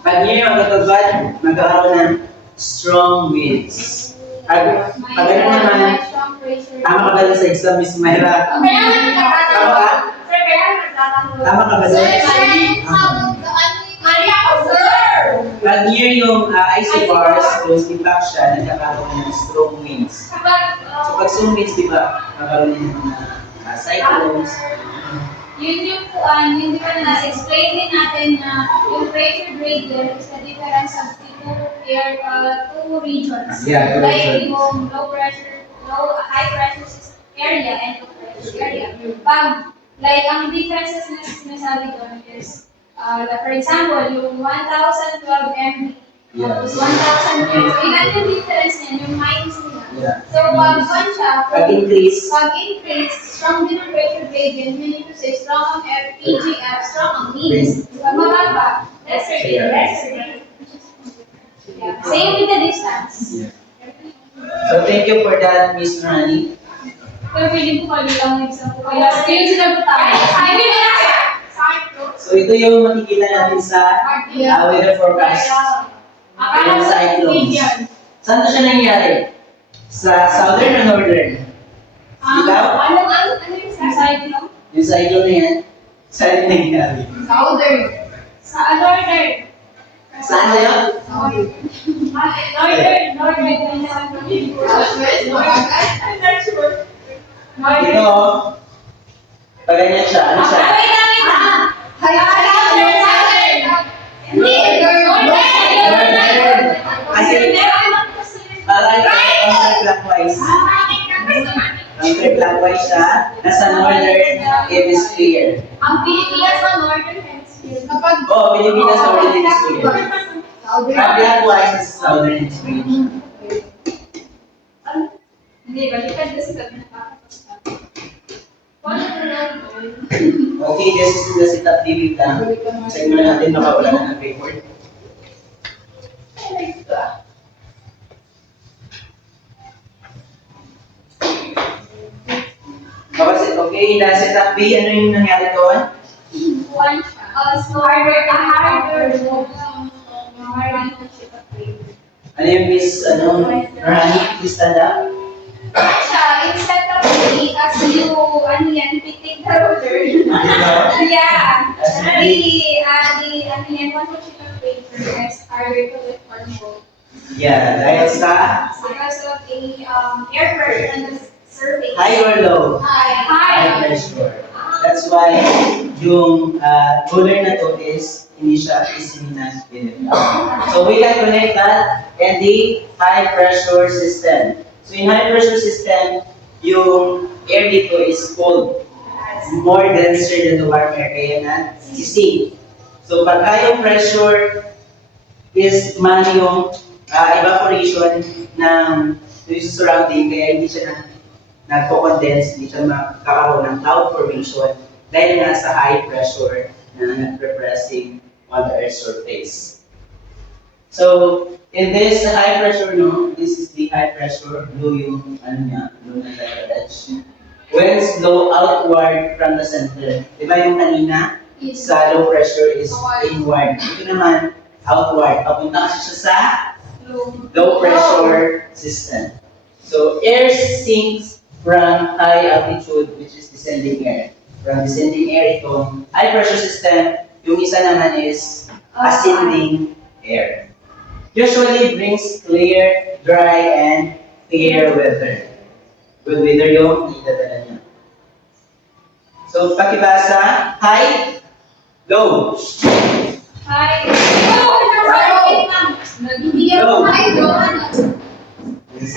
pag yun yung katubad, magkakaroon ng strong winds. Pag ano naman, tama ka ba dun sa exam, Miss Mayra? Kaya nagtatanong. Tama ka? Sir, kaya nagtatanong. Tama ka ba dun? Maria ko, sir! Pag near yung isobars, closely packed siya, nagkakaroon ng strong winds. Kapag, So pag strong winds, di ba, magkakaroon din ng mga cyclones, Yun di ba na-explain din natin na yung pressure gradient is the difference of the two regions. Yeah, two Like regions. yung high pressure area and low pressure area. Pag, like, ang differences na sinasabi doon is, for example, yung 1,012 MB, Yeah. tapos 1,000 MB. So, ilan yung difference niya, yung minus nila. Yeah. So, pag one siya, Pag-increase. pag-increase, strong din ang pressure gradient, meaning to say, strong ang PGF, strong ang minus. Pag mababa, lesser din, lesser din. Yeah. Same with the distance. Yeah. So thank you for that, Miss Rani. Pero feeling ko mali lang yung example. Kaya yun sinagot tayo. Sabi mo na! So ito yung makikita natin sa weather forecast. Akala Yung ko cyclones. yan. Saan to siya nangyari? Sa southern or northern? Ikaw? Ano yung cyclone? Yung cyclone na yan, saan nangyari? Southern. Sa northern. Saan sa'yo? Northern. I'm not sure. Ito, pag ganyan siya, ano siya? Wait lang. Hindi. Northern. Kasi, parang counterclockwise. Counterclockwise siya, nasa northern hemisphere. Ang Pilipinas sa northern hemisphere. Kapag Oo, Pilipinas northern hemisphere. southern. Clockwise sa southern hemisphere. Hindi, balikan kasi kami nakakapasok. Okay, this is the setup TV lang. Check muna natin baka wala na ng record. Okay, the setup B, ano yung nangyari doon? One, harder Ano yung Miss, Rani, please stand up. siya, instead of as you, pitik the roller. Yeah. One sheet of paper is harder to lift or move. Yeah, dahil sa Because of the air pressure on the surface. high or low? High pressure. That's why yung ruler na to is hindi siya easily na So we can connect that and the high pressure system. So in high pressure system, yung air dito is cold. More denser than the warm air, kaya na sisig. So pagka yung pressure is man yung evaporation ng yung surrounding, kaya hindi siya nagpo-condense, hindi siya makakaroon ng cloud formation dahil nga sa high pressure na nagre-pressing on the Earth's surface. So, in this high pressure, this is the high pressure, blue yung, blue na edge. Winds blow outward from the center. Di ba yung kanina, sa low pressure is inward. Ito naman, outward. Papunta kasi siya sa low pressure system. So, air sinks from high altitude, which is descending air. From descending air, itong high pressure system, yung isa naman is ascending air. Usually brings clear, dry, and clear weather. Good weather yung itadala niya. So, pakibasa, high, low. Hi. Wait lang. Hindi Go. ako hydro. This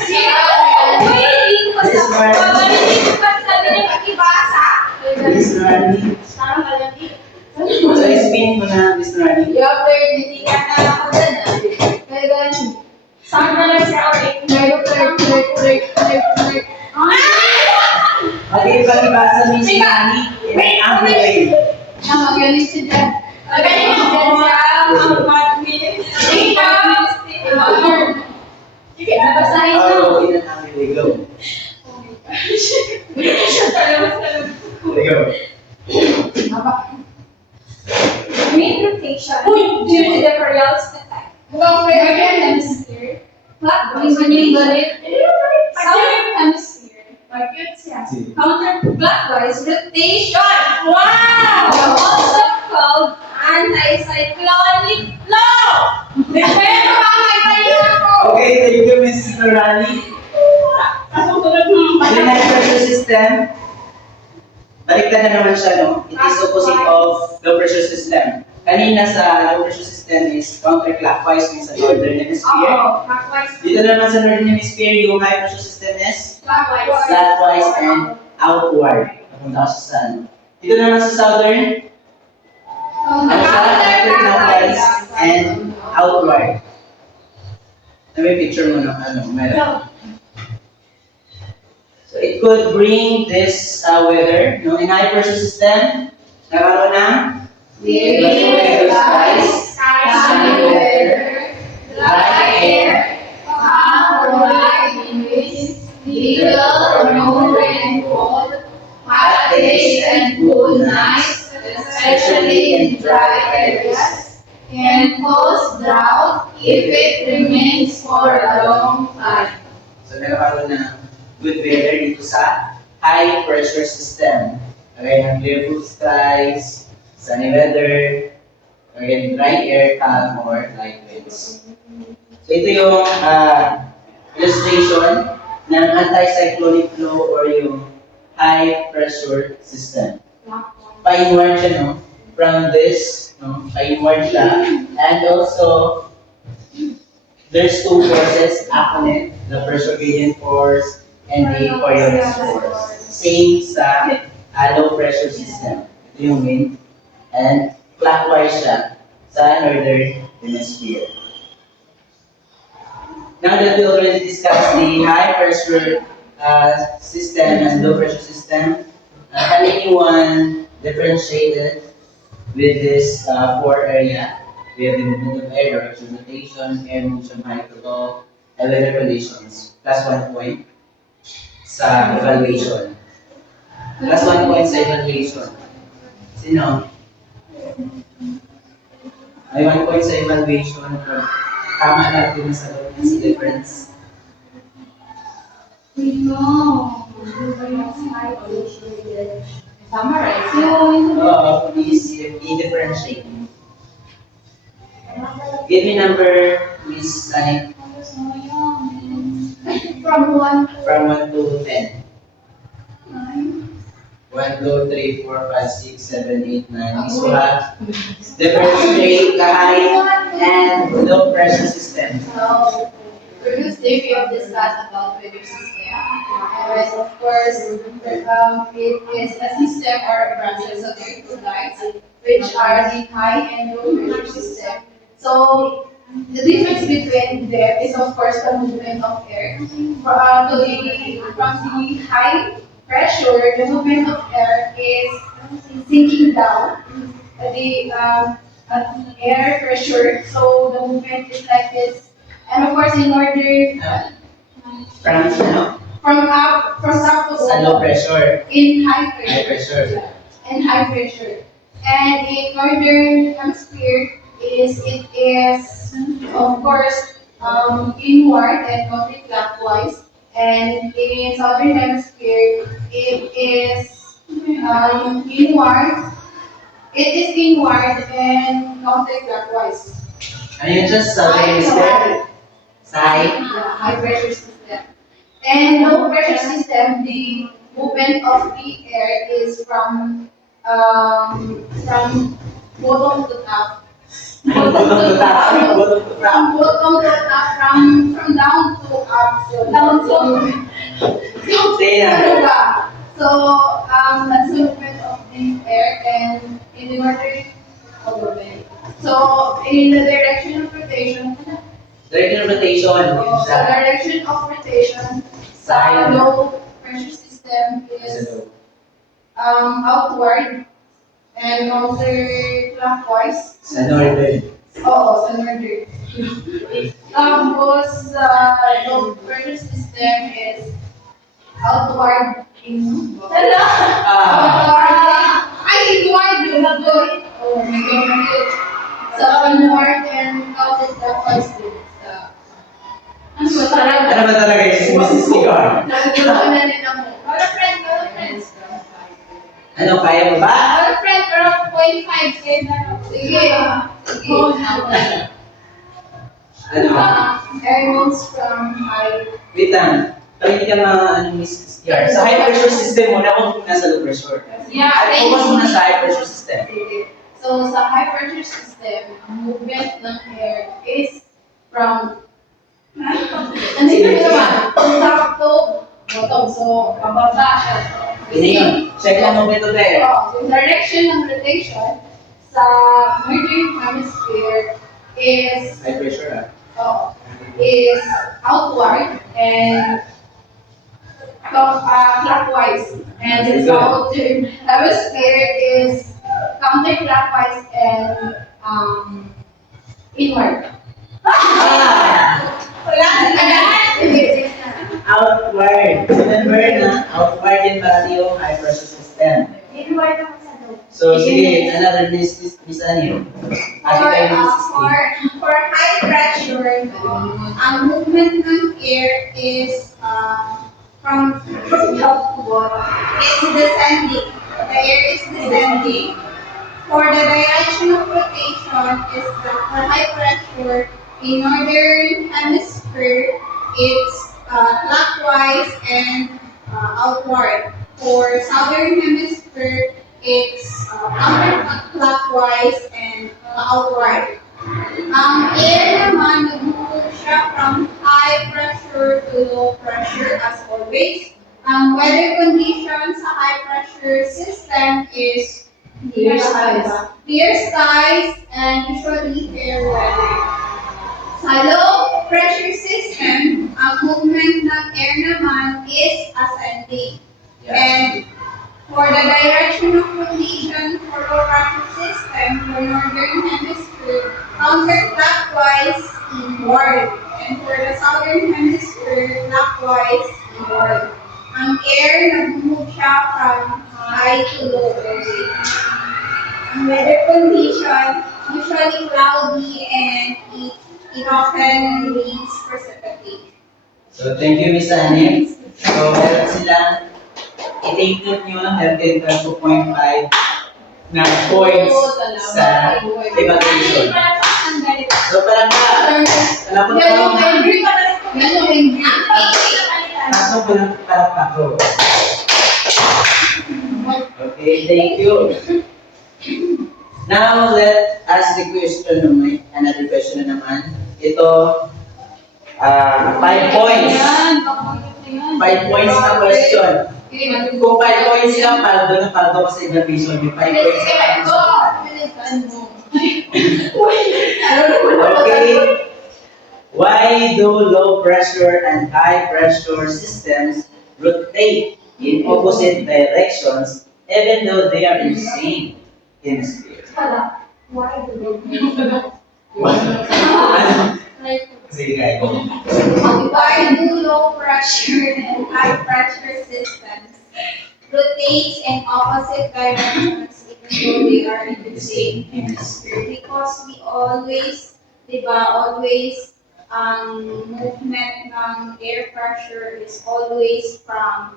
one. Miss Rani. So, spin mo na, Miss Rani. Okay, pakibasa, Miss Rani. In an ample way. Oh, in an ample way. Go. Go. Main rotation due to the Coriolis effect. Northern hemisphere. Clockwise. Southern hemisphere. Counterclockwise rotation. Wow! Also called anticyclonic flow. Okay, thank you, Miss Rani. In high pressure system, baliktad na naman siya, no? It is opposite of low pressure system. Kanina sa low pressure system is counterclockwise yung sa northern hemisphere. Oo, clockwise. Dito naman sa northern hemisphere, yung high pressure system is Clockwise. clockwise and outward. Napunta siya sa ano. Dito naman sa southern, ano siya? Counterclockwise and outward. May picture mo ng ano, meron. So it could bring this weather, no, in high pressure system, nagkaroon ng clear skies, sunny weather, dry air, Hot or light winds, little or no rainfall, hot days and cool nights, especially in dry areas, can cause drought if it remains for a long time. So nagkaroon ng good weather dito sa high pressure system. Okay, ng clear blue skies, sunny weather, again, dry air, calm or light winds. So ito yung illustration ng anticyclonic flow or yung high pressure system. Pa-inward siya, no? From this, no? Pa-inward siya. And also, there's two forces, opponent, the pressure gradient force, and the Coriolis force. Same sa low pressure system. Ito yung wind. And clockwise siya sa northern hemisphere. Now that we already discussed the high pressure system and low pressure system, can anyone differentiated with this four area? We have the movement of air, direction of rotation, air motion, height of all, and weather conditions. Plus 1 point sa evaluation. Plus 1 point sa evaluation. Sino? May 1 point sa evaluation. Tama natin yung sagot niya sa difference. Summarize. Please i-differentiate. Give me number, Miss Sanik, From 1 from 1 to 10. 1, 2, 3, 4, 5, 6, 7, 8, 9. These will have differentiate the high and low pressure system. So, previously we have discussed about weather system. And of course, it is a system or a branches of the two lines, which are the high and low pressure system. So, the difference between them is of course the movement of air. From the high pressure, the movement of air is sinking down. The air pressure, so the movement is like this. And of course, in order From ano? from top to Sa low bottom, pressure, in high high pressure, pressure. and high pressure. And in northern hemisphere it is of course inward and counterclockwise. And in southern hemisphere it is inward. It is inward and counterclockwise. Ano yun siya sa southern hemisphere? Sa high? High pressure system. And low pressure system, the movement of the air is from bottom to top. Bottom to top. Bottom to top. From bottom to top, from down to up, so down to Say na. So that's the movement of the air and in the northern movement. So in the direction of rotation, Direction of rotation. Yun the siya. direction of rotation sa low pressure system Sa is low. outward and counterclockwise. Sa northern. Oo, sa northern. Tapos sa low pressure system is outward in inward yung good. Oh my God. Sa north and counterclockwise din. Ano ba talaga yung sumisisigaw? Nagtulungan na din ako. Our friends. Ano, kaya mo ba? Our friend, pero 0.5 kayo na. Sige. Ano? Air moves from high. Wait lang. Para hindi ka miss yard. Sa high pressure system muna kung nasa low pressure. Yeah, Ay, focus muna sa high pressure system. So, sa high pressure system, ang movement ng air is from nandito naman, top to bottom. So, pababa siya. Yun na yun. Check lang movement of the air. So, direction ng rotation sa northern hemisphere is High pressure is outward and clockwise, and the southern hemisphere is counterclockwise and inward. Wala na. Outward. Remember na outward din pati yung high pressure system. Inward naman sa loob. So, sige, another miss ano. For high pressure, ang movement ng air is from top to bottom. It's descending. The air is descending. For the direction of rotation is that for high pressure in northern hemisphere, it's clockwise and outward. For southern hemisphere, it's counterclockwise and outward. Ang air naman, nag-move siya from high pressure to low pressure as always. Ang weather condition sa high pressure system is Clear skies. Clear skies and usually fair weather. Sa low pressure system, ang movement ng air naman is ascending. And for the direction of rotation for low pressure system, for northern hemisphere, counterclockwise inward. And for the southern hemisphere, clockwise inward. Ang air, nag-move siya from high to low pressure. Ang weather condition, usually cloudy and it often rains precipitation. So, thank you, Miss Annie. So, meron silang i-take note nyo, meron kayo 2.5 na points sa evaluation. So, parang alam mo Yan yung na, angry. Yan yung angry. kaso ko lang parang ako. Okay, thank you. Now, let us the question naman, another question na naman. Ito, 5 points. 5 points na question. Kung 5 points lang, paldo na paldo kasi evaluation. Yung 5 points na Okay. Why do low pressure and high pressure systems rotate in opposite directions even though they are in the same hemisphere? Why do Sige, guys. Why do low pressure and high pressure systems rotate in opposite directions even though they are in the same hemisphere? Because we always, always movement ng air pressure is always from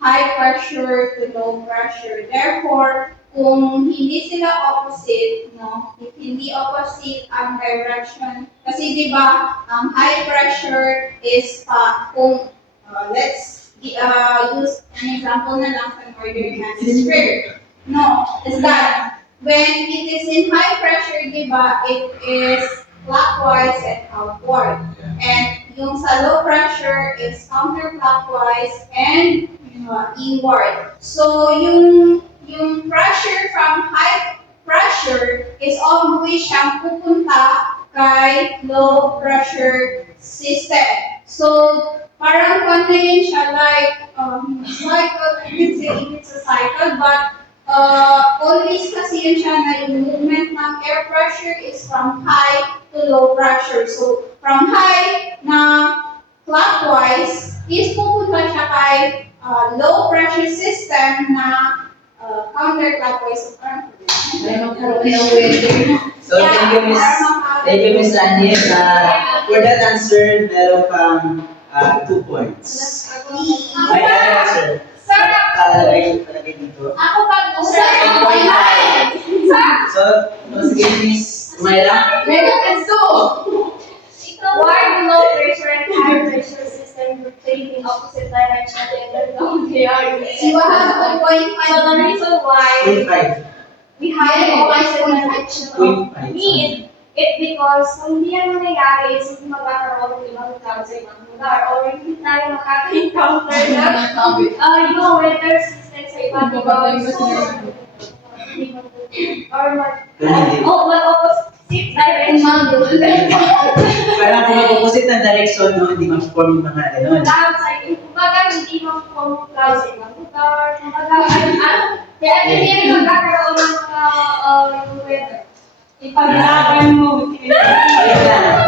high pressure to low pressure. Therefore, kung hindi sila opposite, no? If hindi opposite ang direction, kasi ang high pressure is kung let's use an example na lang sa northern hemisphere. No, is that when it is in high pressure, it is clockwise and outward. And yung sa low pressure is counterclockwise and inward. So yung pressure from high pressure is always siyang pupunta kay low pressure system. So parang kung yun siya like cycle, I can say it's a cycle, but always kasi yun siya na yung movement ng air pressure is from high to low pressure. So, from high na clockwise is pupunta siya kay low pressure system na counterclockwise. So, thank you, Miss Annie. For that answer, meron kang 2 points. May other answer. Palagay dito. Ako pag So, sige, Miss Mayra. Mega Kanso! Why do low pressure and high pressure systems rotating opposite direction, even though they are in the same You have direction. So the reason why 0.5. we have opposite direction of 0.5. wind, it's because kung hindi yan mangyayari, is hindi magkakaroon ng ibang cloud sa ibang lugar, or hindi tayo makaka-encounter ng yung weather system sa ibang lugar. Or opposite direction. Parang kung mag-opposite ng direction, no, hindi mag-form yung mga gano'n. Cloud sa kumbaga hindi mag-form yung cloud sa ibang lugar. Kumbaga, kaya hindi rin magkakaroon ng mga weather. Ipaglaban mo. Wait lang.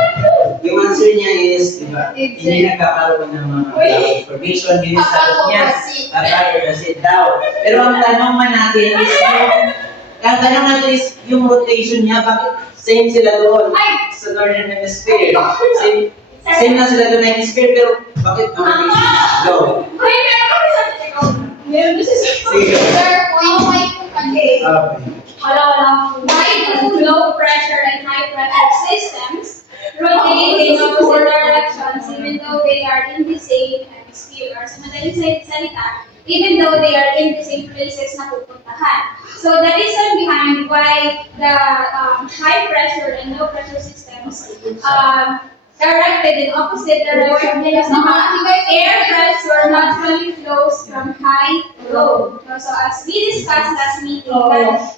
Yung answer niya is, di ba, hindi nagkakaroon ng mga information, yun yung sagot niya. Opposite daw. Pero ang tanong man natin is yung rotation niya, bakit same sila doon sa Northern Hemisphere? Same na sila doon sa hemisphere, pero bakit ang rotation low? Uy, meron kami sa ikaw. Meron din sa Sige. Okay. wala. Low pressure and high pressure systems rotate in opposite directions even though they are in the same hemisphere. Or sa madaling salita, even though they are in the same places na pupuntahan. So the reason behind why the high pressure and low pressure systems directed in opposite direction is air pressure naturally flows from high to low. So as we discussed last meeting, that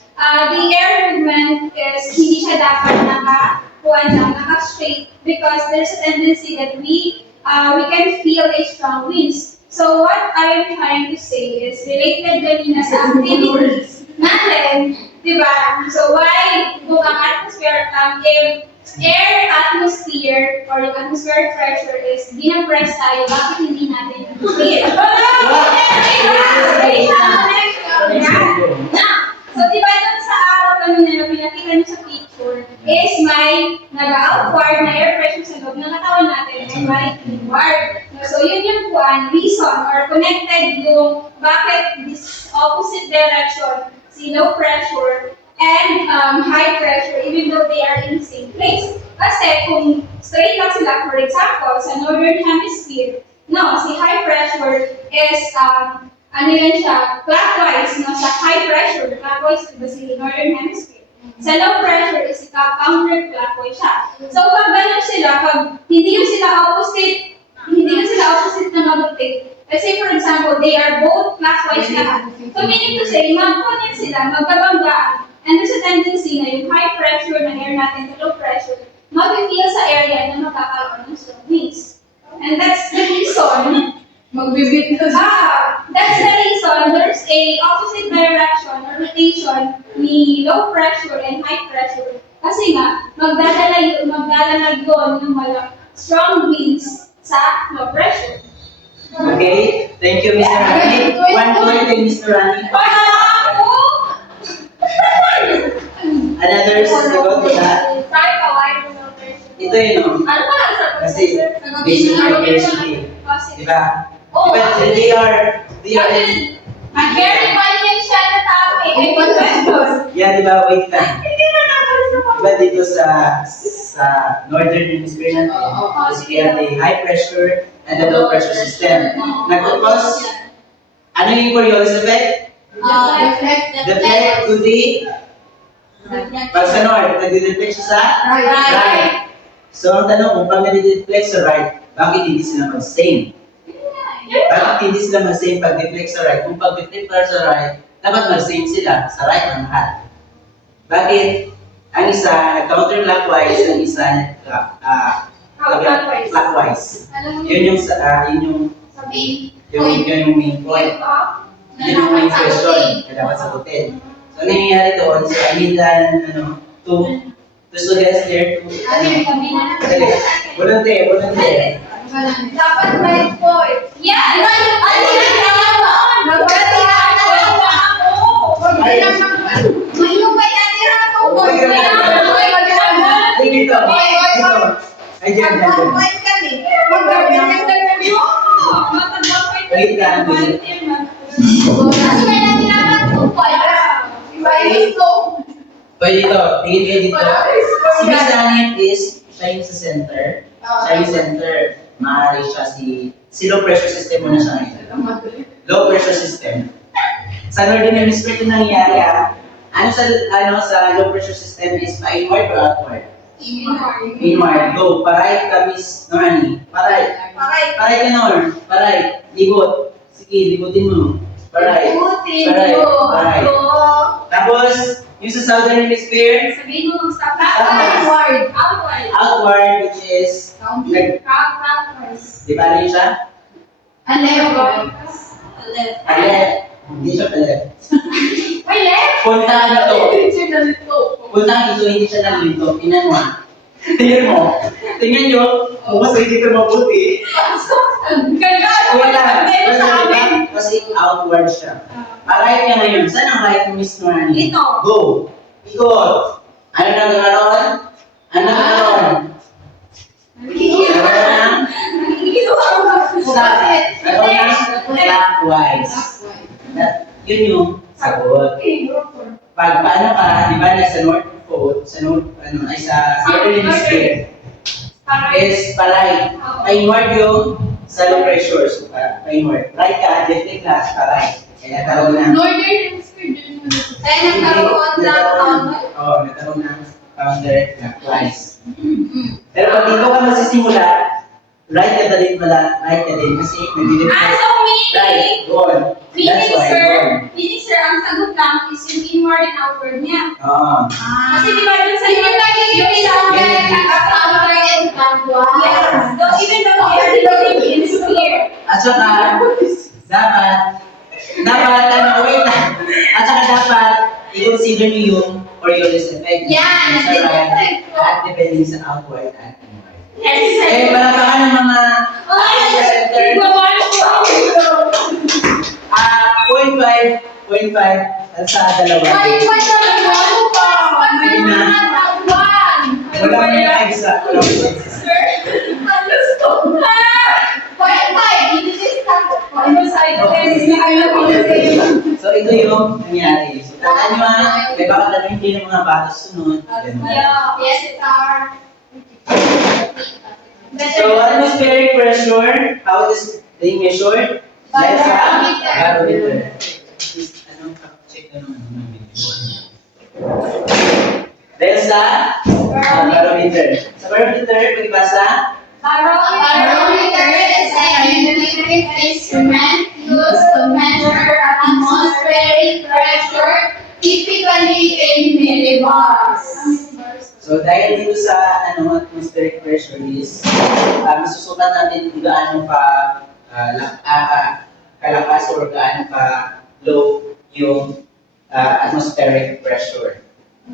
the air movement is hindi siya dapat naka-straight because there's a tendency that we can feel a strong winds. So what I am trying to say is related kanina sa activities natin, di ba? So why kung ang atmosphere, air atmosphere or yung atmospheric pressure is ginapress tayo, bakit hindi natin feel? So di ba dun sa araw kanina na pinakita niyo sa picture is may nag-outward na air pressure sa loob ng katawan natin and may inward. So yun yung reason or connected yung bakit this opposite direction, si low pressure and high pressure even though they are in the same place. Kasi kung straight lang sila, for example, sa northern hemisphere, no, si high pressure is ano yan siya, clockwise, no, sa high pressure, clockwise diba si northern hemisphere. Sa low pressure is counterclockwise siya. So pag ganun sila, pag hindi yun sila opposite na mag-rotate. Let's say for example, they are both clockwise na. So meaning to say, mag-connect sila, magkabanggaan. And there's a tendency na yung high pressure na air natin sa low pressure, mag-feel sa area na magkakaroon ng strong winds. And that's the reason Magbibit na that's the reason there's a opposite direction or rotation ni low pressure and high pressure. Kasi nga, magdadala yun ng strong winds sa low pressure. Okay, thank you, Mr. Rani. 1 point kay Mr. Rani. Another sagot na, ito yun, no? Ano pa lang sa Kasi basic diversity. Diba? But they are in, Very funny yung siya na tao eh. yeah, diba, wait lang. Hindi na nakakalis Diba dito sa northern hemisphere natin, we have the high pressure and the low pressure system. Nagkakos, ano yung Coriolis effect? Deflect to the, pag sa north, nag-deflect siya sa right. So ang tanong, kung pag nag-deflect sa right, bakit hindi sila mag-same? Bakit hindi sila mag-same pag deflect sa right? Kung pag deflect para sa right, dapat mag-same sila sa right ng lahat. Bakit? Ang isa counterclockwise, ang isa clockwise. Yun yung main point. Yun yung main question na dapat sagutin. So, ang nangyayari doon, so I need to suggest there to volunteer. Dapat may point. Yeah! Mahihupay natin ang tungkol. Dito. Ay, dyan. Point ka ni. Wait lang. Kasi may natin naman tungkol. Iba gusto. Pwede dito. Tingin kayo dito. Si Miss Daniel is, siya yung sa center. Siya yung center. Maaari siya si Si low pressure system muna siya ngayon. Low pressure system. Sa northern hemisphere ito nangyayari sa low pressure system is pa-inward or outward? Inward. Go. Paray ka, Miss Norani. Paray. Paray ka, Nor. Paray. Libot. Sige, libutin mo. Paray. Paray. Tapos, yung sa southern hemisphere, Sabihin mo mag-stop na. Outward. outward, which is, Clockwise. di ba rin siya? Left. Left. Hindi siya pa left. Wait, left? Punta na to. Hindi nalito. Punta dito, hindi siya nalito. Tingnan mo. Tingnan mo. Tingnan nyo. Bukas hindi ka mabuti. Kaya, Wala. dito sa amin. Kasi outward siya. Right ka ngayon. Saan ang right ni Miss Norani? Ito. Go. Ikot. Ano na ganoon? Ano na ganoon? Clockwise. Yun yung sagot. Pag paano ka, di ba, nasa North Pole, sa Southern Hemisphere, is palay. Pa-inward yung sa low pressure. So, pa-inward. Right ka, deflect class, palay. Kaya nagkaroon ng... Northern Hemisphere din mo nito. Kaya nagkaroon ng Oo, nagkaroon ng counterclockwise. Pero pag dito ka magsisimula, right ka din kasi nagdidip ka. So Right, meaning, go on. That's why, go on. ang sagot lang is yung inward and outward niya. Oo. Kasi di ba dun sa Yung isang outward and backward. yes. Though even though we are living in sphere. At saka, wait lang. At saka dapat, i-consider niyo yung Coriolis effect. Yan, Sa right, effect. at depending sa outward at inward. Yes. Eh, palakakan ng mga center. 0.5 at sa dalawa. Wala mo yung exact. So, ito yung nangyari. So, tandaan nyo may baka talagang hindi ng mga bata sunod. Ganun. Yes, it's our. So, atmospheric pressure, how it is being measured? Dahil sa barometer. Anong check na naman? Dahil sa barometer. Sa barometer, pagbasa, Barometer is a scientific instrument used to measure atmospheric pressure, typically in millibars. so dahil dito sa atmospheric pressure is, masusukat natin kung gaano kalakas or gaano ka low yung atmospheric pressure.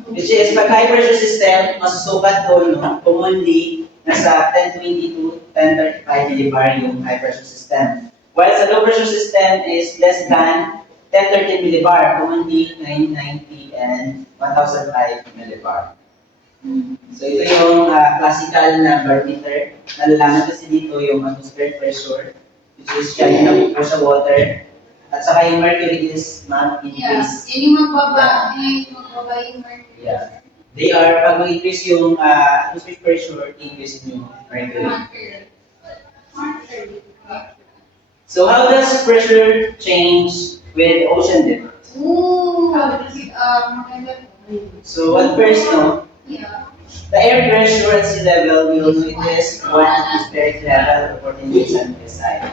Which is, pag high pressure system, masusukat ko, commonly, nasa 1020 to 1035 millibar yung high pressure system. While sa low pressure system is less than 1030 millibar, commonly 990 and 1005 millibar. So ito yung classical na barometer. Nalalaman kasi dito yung atmospheric pressure, which is siya yung nabupo sa water. At saka yung mercury is increase. Yung magbaba yung mercury. Yeah. They are, pag mag-increase yung atmospheric pressure, increase yung mercury. So how does pressure change with ocean depth? Maganda. So at first, Yeah. the air pressure at sea level, we will know it is 1 atmospheric level or 14 degrees psi.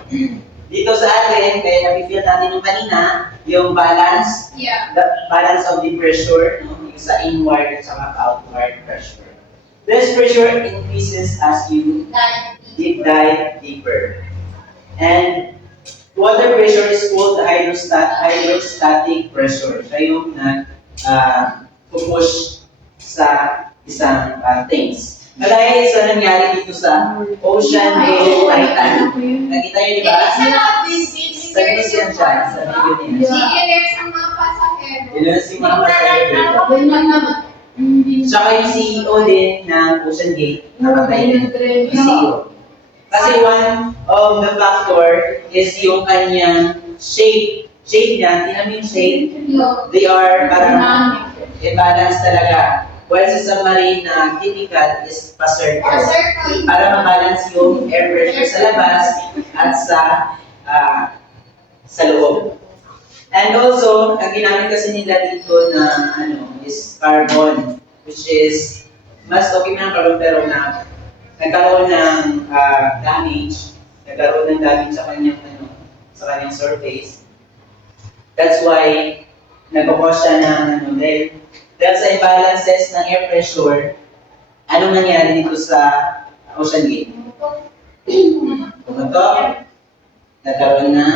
Dito sa atin, kaya napifeel natin yung kanina, yung balance, Yeah. the balance of the pressure, yung sa inward at saka outward pressure. This pressure increases as you deep dive deeper. And water pressure is called hydrostatic pressure. Siya yung push sa isang things. Dahil sa nangyari dito sa Ocean Gate Titan. Nakita niyo, di ba? Sa news yan siya, sa video niya. Yun si mga pasahero. Tsaka yung CEO din ng Ocean Gate, nakatay din. Yung CEO. Kasi one of the factor is yung kanyang shape. Shape niya, tingnan mo yung shape. They are parang i-balance talaga. while sa submarine na typical is pa-circle. Circle. Para mabalance yung air pressure sa labas at sa loob. And also, ang ginamit kasi nila dito na is carbon, which is mas okay na ang carbon pero na nagkaroon ng damage sa kanyang surface. That's why nagkakos siya ng dahil sa imbalances ng air pressure, anong nangyari dito sa ocean gate? Pumutok, nagkaroon na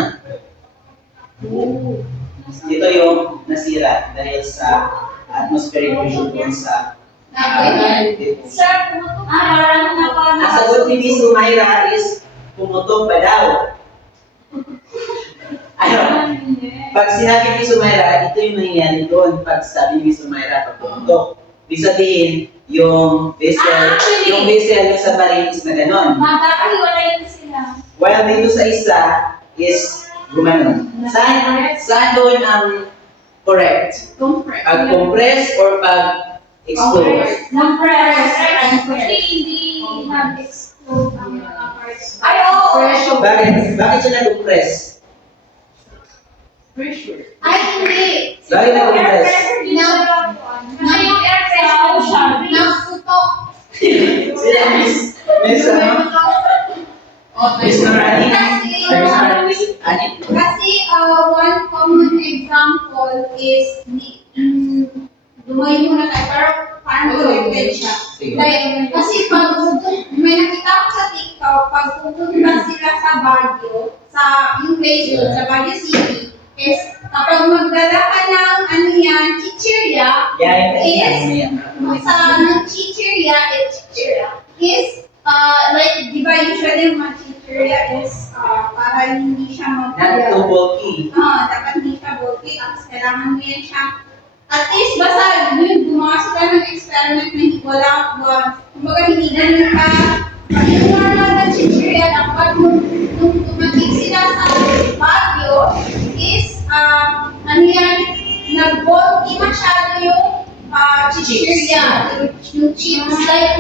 dito yung nasira dahil sa atmospheric pressure dun sa dito. Sir, pumutok na parang Ang sagot ni Miss Humayra is pumutok ba daw? Pag sinabi ni Miss Humayra, ito yung nangyayari doon. Pag sabi ni Miss Humayra, pag pumutok. Ibig sabihin, yung vessel yung submarine is na ganon. magkakahiwalay na sila. While dito sa isa is gumanon. Saan doon ang correct? Pag compress or pag expose? Compress. Kasi hindi mag-explode ang mga parts. Ay, oo! Bakit siya nag-compress? Ay, hindi. Bakit nag-compress? Na yung air pressure siya. Naputok. Sila Miss Marani? Miss Marani? Kasi one common example is lumayo muna tayo, pero parang connected siya. Sige. Kasi pag may nakita ko sa TikTok, pag pupunta sila sa Baguio, yung place doon, sa Baguio City, is kapag magdala ka ng chichirya, ng chichirya is like, di ba usually yung mga chichirya is para hindi siya Not too bulky. dapat hindi siya bulky, tapos kailangan mo yan siya. At least, basta gumawa sila ng experiment na kumbaga hindi ganun ka, pag yung ng chichirya, dapat nung dumating sila sa Baguio, is, nag-bulky masyado yung chichirya, yung chips, like,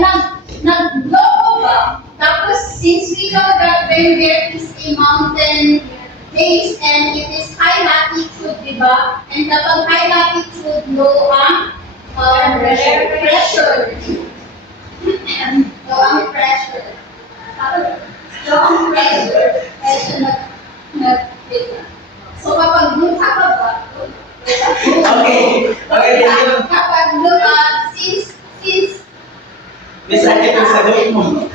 nag-blow ba? Tapos, since we know that there is a mountain base and it is high latitude, di ba? And kapag high latitude, low ang pressure. Low ang pressure. Low ang pressure. So kapag dun sa baba, Okay, thank you. kapag since Miss Ate, ang sagot mo.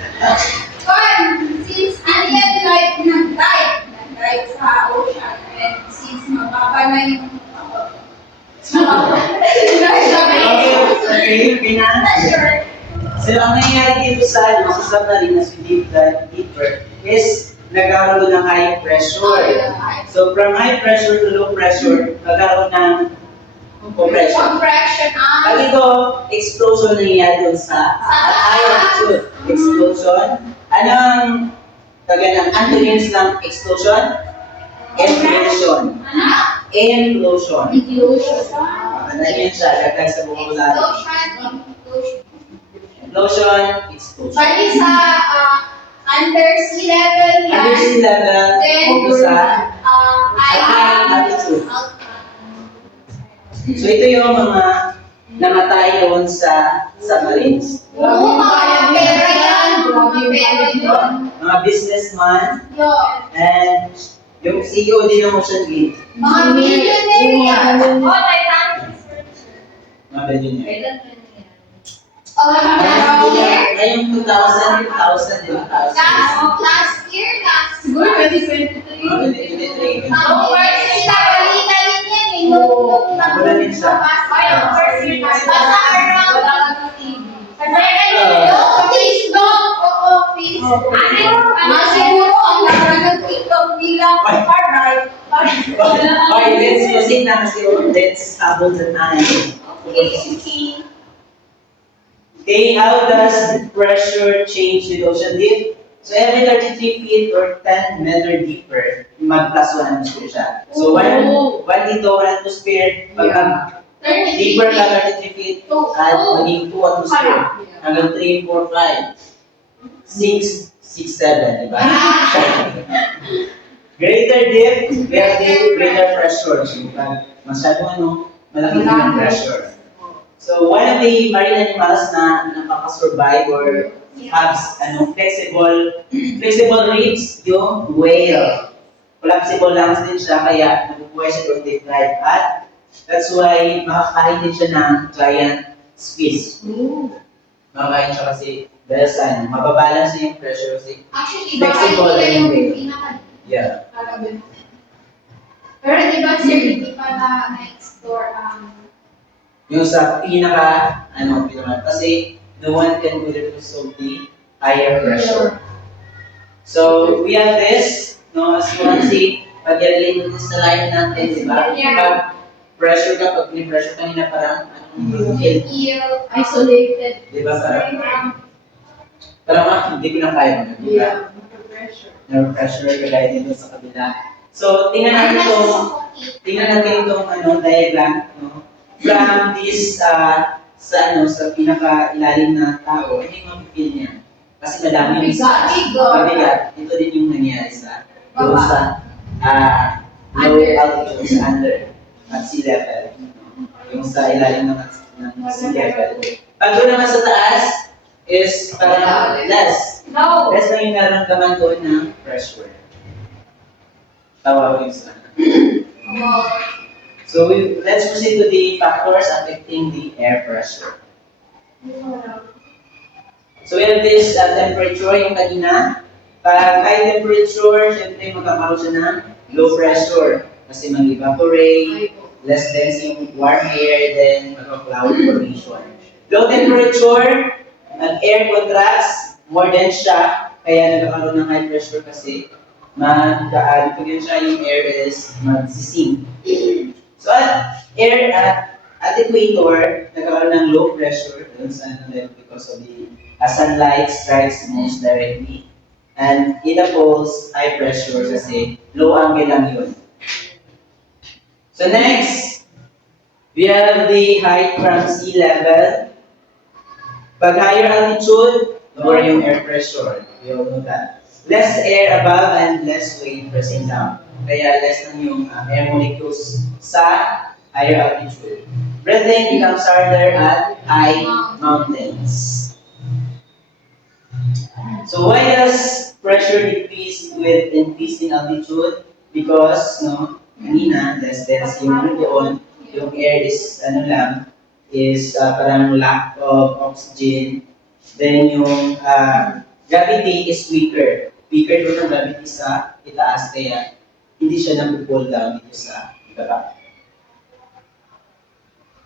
since like nag-dive sa ocean, and since mababa na yung Okay, pinaka. So, ang nangyayari dito sa submarine na si dive deeper is nagkakaroon ng high pressure. So, from high pressure to low pressure, nagkakaroon ng compression. Pag ito, explosion nangyayari doon sa high altitude. Explosion. Anong antonyms ng explosion? Implosion. Implosion. Ano yan siya? Lagay sa vocabulary. Implosion, explosion. Bali sa under sea level yan. Under sea level, Then, ito sa high altitude. So ito yung mga namatay doon sa submarines. Oo, mga pera yan. Mga pera yun. Mga businessman Yun. and yung CEO din ng Ocean Gate. Mga millionaire yan. Oh, Titanic is richer. Mga billionaire. Kailan yun yan? Last year. Ngayong 2000, di ba? Last year. Siguro 2023. Mga 2023. Sa balita rin yan eh. Nung Wala din siya. Basta around. Wala ka ng TV. Facebook. Oo, Facebook. Siguro ang laman ng TikTok nila. Okay, let's proceed na kasi let's abot the time. Okay, how does the pressure change with ocean depth? So every 33 feet or 10 meter deeper, mag plus 1 atmosphere siya. So 1 dito, 1 atmosphere, pag Deeper ka 33 feet at maging 2 atmosphere. Hanggang 3, 4, 5, 6, 6, 7, di ba? Greater depth, we have the greater pressure. So, pag masyadong malaki din ang pressure. So, one of the marine animals na nakaka-survive or has flexible ribs, yung whale. Collapsible lungs din siya, kaya nabubuhay siya doon deep dive. At that's why makakain din siya ng giant squid. Makakain siya kasi dahil sa mababalance niya yung pressure kasi Actually, flexible baka and yung whale. pinaka Yeah. Pero di ba sir, hindi pa na-explore ang Yung sa pinaka, kasi no one can do it because of the higher pressure. So, we have this, no, as you can see, pag i-relate mo sa line natin, di ba? Yeah. Pag ni-pressure kanina parang, isolated. di ba? Parang hindi ko na kaya mo, di ba? Pressure. No pressure, kagaya dito sa kabila. So, tingnan natin itong diagram, no? From this, sa pinaka-ilalim na tao, hindi mo mapipil niya. Kasi madami yung mabigat. Ito din yung nangyari sa low altitude, sa under, at sea level. Yung sa ilalim ng sea level. Pag doon naman sa taas, is parang less. Less lang yung nararamdaman doon ng pressure. Tawagin sa So let's proceed to the factors affecting the air pressure. So we have this temperature yung kanina. Pag high temperature, syempre magkakaroon siya ng low pressure. Kasi mag-evaporate, less dense yung warm air, then magka-cloud formation. Low temperature, air contracts, more dense siya, kaya nagkakaroon ng high pressure kasi pag yan siya yung air is magsisink. So at equator, nagkakaroon ng low pressure dun sa level because of the sunlight strikes most directly. And in the poles, high pressure kasi low angle lang yun. So next, we have the height from sea level. Pag higher altitude, lower yung air pressure. We all know that. Less air above and less weight pressing down. Kaya less lang yung air molecules sa higher altitude. Breathing becomes harder at high mountains. So why does pressure decrease with increasing altitude? Because kanina less dense yung doon, yung air is parang lack of oxygen. Then yung gravity is weaker. Weaker doon ang gravity sa itaas kaya hindi siya nag-pull down dito sa ibaba.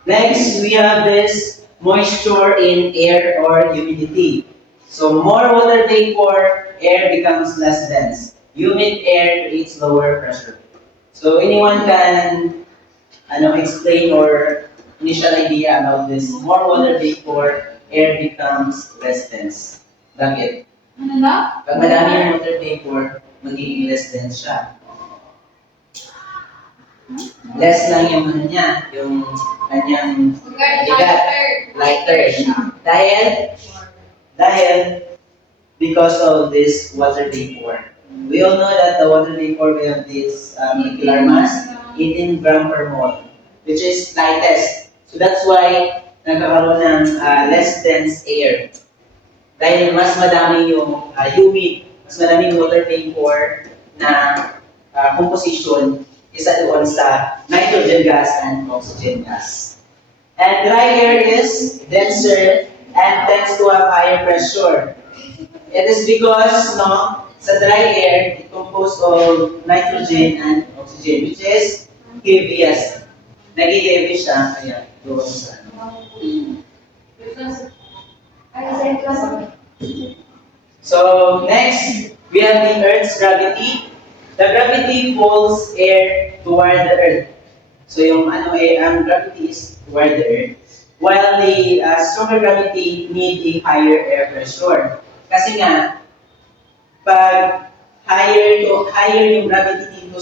Next, we have this moisture in air or humidity. So more water vapor, air becomes less dense. Humid air creates lower pressure. So anyone can explain or initial idea about this? More water vapor, air becomes less dense. Bakit? Pag madami yung water vapor, magiging less dense siya. Less lang yung yung kanyang bigat, lighter. Dahil because of this water vapor. We all know that the water vapor will have this molecular mass, 18 gram per mole, which is lightest. So that's why nagkakaroon ng less dense air. Dahil mas madami yung humid, mas madami yung water vapor na composition isa doon sa nitrogen gas and oxygen gas. And dry air is denser and tends to have higher pressure. It is because sa dry air, it composed of nitrogen and oxygen, which is heaviest. Nag-heavy siya, kaya doon sa So, next, we have the Earth's gravity. The gravity pulls air toward the Earth. So, yung ang gravity is toward the Earth. While the stronger gravity need a higher air pressure. Kasi nga, pag higher yung gravity dito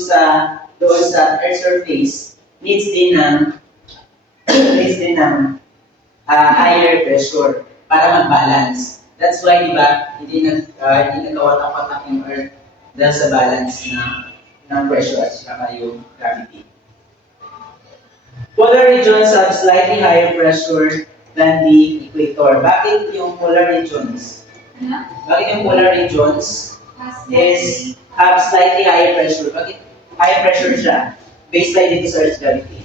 doon sa Earth's surface, needs din ng place din ng higher pressure para mag-balance. That's why, di ba, hindi nagkawatak-watak yung Earth dahil sa balance ng pressure at saka yung gravity. Polar regions have slightly higher pressure than the equator. Bakit yung polar regions? Ano? Bakit yung polar regions Mas have slightly higher pressure? Bakit high pressure siya? Baseline dito sa Earth's gravity.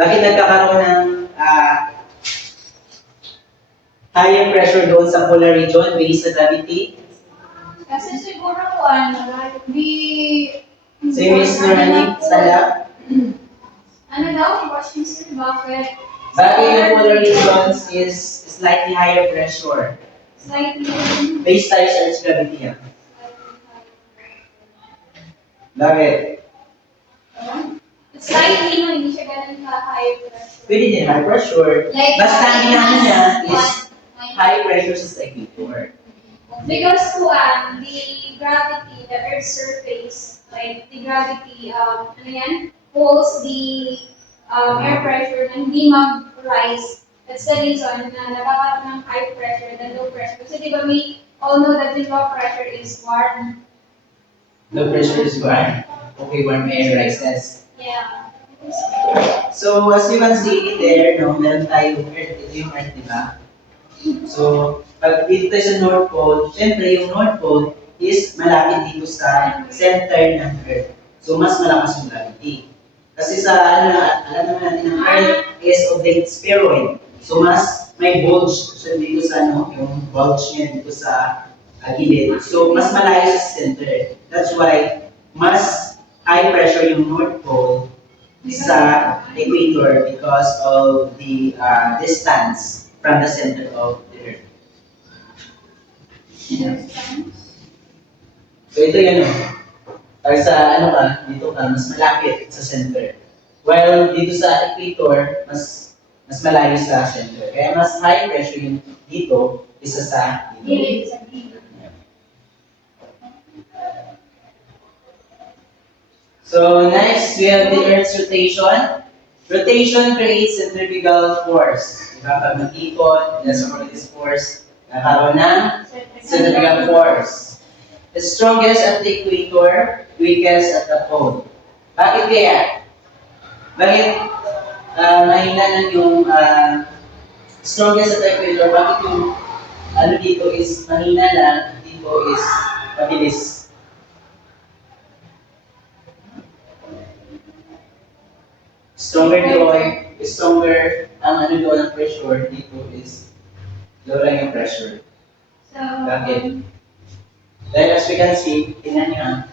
Bakit nagkakaroon ng higher pressure doon sa polar region based sa gravity? Kasi siguro Si Miss Norani, Sala, ano daw, Washington, bakit? bakit yung polar regions is slightly higher pressure Slightly. based tayo sa Earth's gravity? Bakit? Slightly, no, hindi siya ganun ka-high pressure. Pwede din high pressure. Like, Basta ang inaano niya is one- high pressure sa equator. Because the gravity, the Earth's surface, like the gravity, ano yan, pulls the air pressure na hindi mag-rise. That's the reason na nagkakaroon ng high pressure than low pressure. Kasi di ba we all know that the low pressure is warm. Low pressure is warm. Okay, warm air rises. Yeah. So, as you can see there, no, meron tayong Earth. Ito yung Earth, di ba? So, pag dito tayo sa North Pole, syempre yung North Pole is malapit dito sa center ng Earth. So, mas malakas yung gravity. Kasi sa, alam naman natin ng Earth is oblate spheroid. So, mas may bulge siya dito sa, yung bulge niya dito sa gilid. So, mas malayo sa center. That's why, mas high pressure yung North Pole sa equator because of the distance from the center of the Earth. So ito yan or sa dito ka, mas malapit sa center. While dito sa equator, mas malayo sa center. Kaya mas high pressure yung dito isa sa dito. So next, we have the Earth's rotation. Rotation creates centrifugal force. Diba? Pag mag-ikot, nasa this force, nakaroon ng centrifugal force. The strongest at the equator, weakest at the pole. Bakit kaya? Bakit mahina na yung strongest at the equator? Bakit yung dito is mahina lang, dito is mabilis? Stronger ang doon ang pressure, dito is low lang yung pressure. So, Bakit? Dahil as we can see, tingnan nyo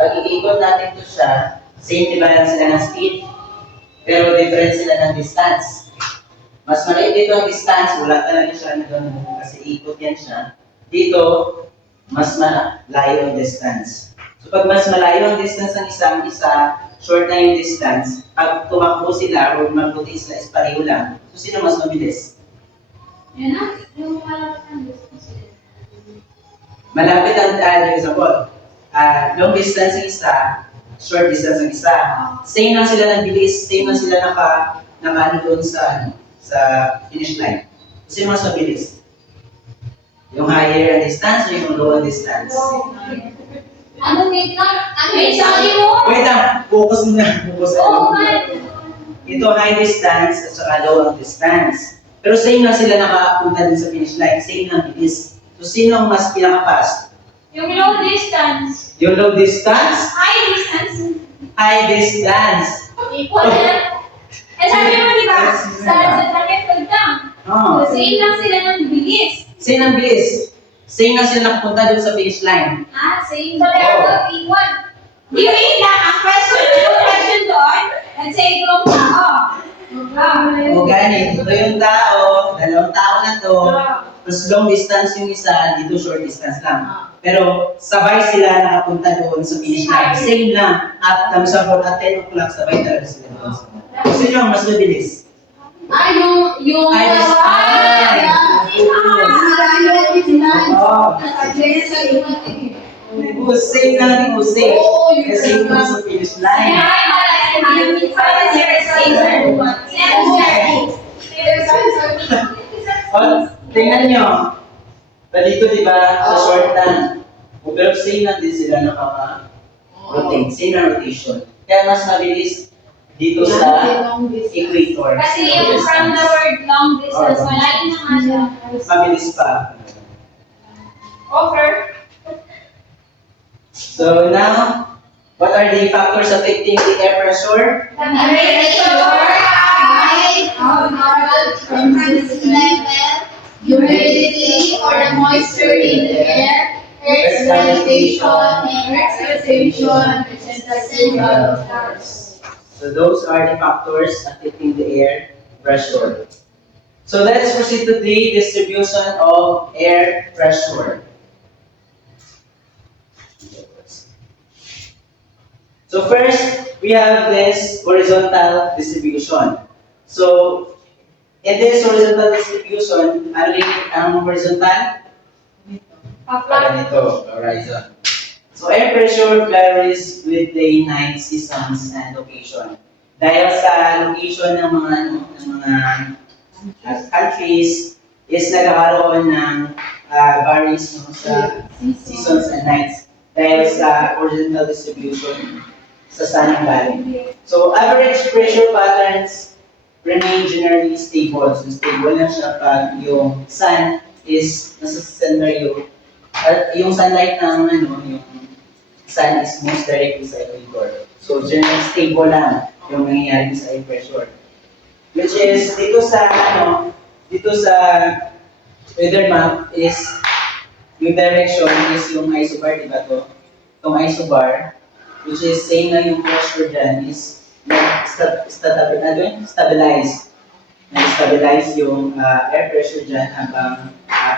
pag iikot natin ito siya, same diba lang sila ng speed, pero different sila ng distance. Mas maliit dito ang distance, wala talaga siya na gano'n kasi ikot yan siya. Dito, mas malayo ang distance. So pag mas malayo ang distance ng isa, short na yung distance, pag tumakbo sila o magbuti sila is pareho lang. So sino mas mabilis? yun na, yung malapit ang distance. Malapit ang yung sabot. Long distance ang isa, short distance ang isa. Same lang sila ng bilis, same lang sila naka doon sa finish line. Sino mas mabilis? Yung higher ang distance o yung low ang distance? Ano, wait lang. Ano yung sabi mo? Wait lang, focus na. Oo, man. Ito high distance at saka low ang distance. Pero same lang sila nakapunta dun sa finish line, same lang bilis. So sino ang mas pinaka-fast? Yung low distance. Yung low distance? High distance. High distance. Equal na. Eh sabi mo diba, sa traffic lang. Oh. So, same lang sila ng bilis. Same ang bilis. Same lang sila nakapunta dun sa finish line. Same. So, they are both equal. Di ba yun lang, ang question doon, let's say, itong tao. O ganit, ito yung tao, dalawang tao na to. Tapos long distance yung isa, dito short distance lang. Pero sabay sila nakapunta doon sa finish line. Same lang. At sa 10 o'clock, sabay talaga sila doon. Sino ang mas mabilis? Yung Ay, same lang din Jose. Kasi yung sa finish line. Oh, tingnan nyo. Dito, di ba, sa short lang. Pero same lang din sila nakaka-rotate. Same na rotation. Kaya mas mabilis dito sa equator. Kasi yung from the word long distance, malayo na nga siya. Mabilis pa. Over. So now, what are the factors affecting the air pressure? From the sea level, humidity or the moisture in the air, Earth's gravitation, and Earth's rotation, which is the central force. So those are the factors affecting the air pressure. So let's proceed to the distribution of air pressure. So first, we have this horizontal distribution. So in this horizontal distribution, ang horizontal? Dito, horizon. So air pressure varies with day, night, seasons, and location. Dahil sa location ng mga countries is nagkakaroon ng varies sa seasons and nights dahil sa horizontal distribution sa sun and valley. So average pressure patterns remain generally stable. So stable na siya pag yung sun is nasa center yung sunlight ng yung sun is most directly sa equator. So generally stable lang yung nangyayari sa air pressure. Which is dito sa weather map is yung direction is yung isobar, diba to? Itong isobar, which is same na yung pressure dyan is stabilize. Stabilize yung air pressure dyan habang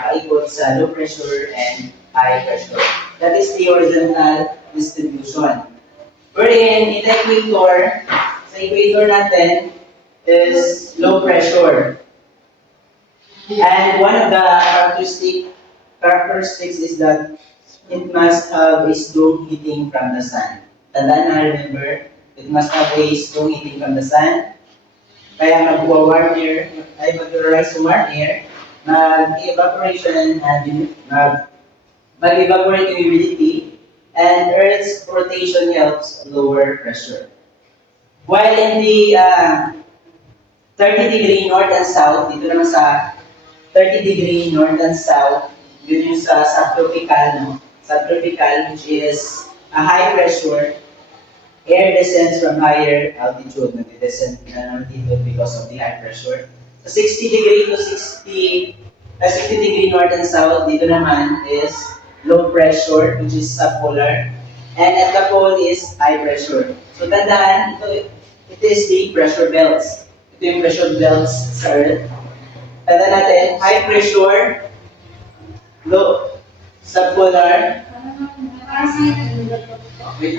paikot sa low pressure and high pressure. That is the horizontal distribution. Wherein, in the equator, sa equator natin is low pressure. And one of the characteristics is that it must have a strong heating from the sun. Tandaan na, remember, it must have a strong heating from the sun. Kaya mag-warm air, ay mag-rise warm air, mag-evaporation and mag-evaporate yung humidity, and Earth's rotation helps lower pressure. While in the 30-degree north and south, dito naman sa 30-degree north and south, yun yung sa subtropical, no? Subtropical, which is a high pressure, air descends from higher altitude. Nag-descend na naman dito because of the high pressure. So 60 degree north and south, dito naman is low pressure, which is subpolar. And at the pole is high pressure. So tandaan, ito is the pressure belts. Ito yung pressure belts sa Earth. Tandaan natin, high pressure, low, subpolar. Wait,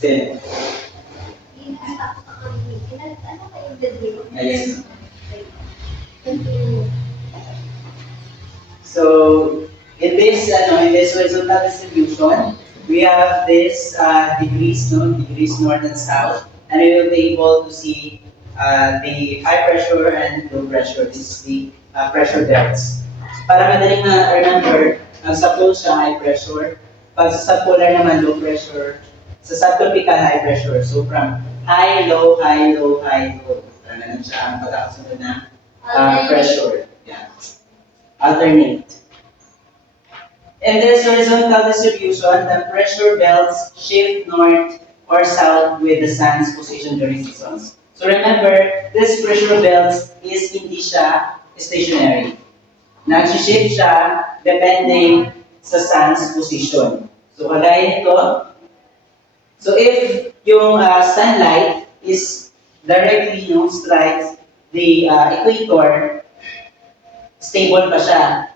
Sige. Ayun. So, in this horizontal distribution, we have this degrees north and south, and we will be able to see the high pressure and low pressure. This is the pressure belts. Para madaling ma-remember, ang sa pole siya high pressure, pag sa subpolar naman low pressure, sa subtropical high pressure. So from high, low, high, low, high, low. Ganun siya ang pagkakasunod na pressure. Yeah. Alternate. In this horizontal distribution, the pressure belts shift north or south with the sun's position during seasons. So remember, this pressure belts is hindi siya stationary. Nag-shift siya depending sa sun's position. So kagaya nito, so if yung sunlight is directly strikes the equator, stable pa siya.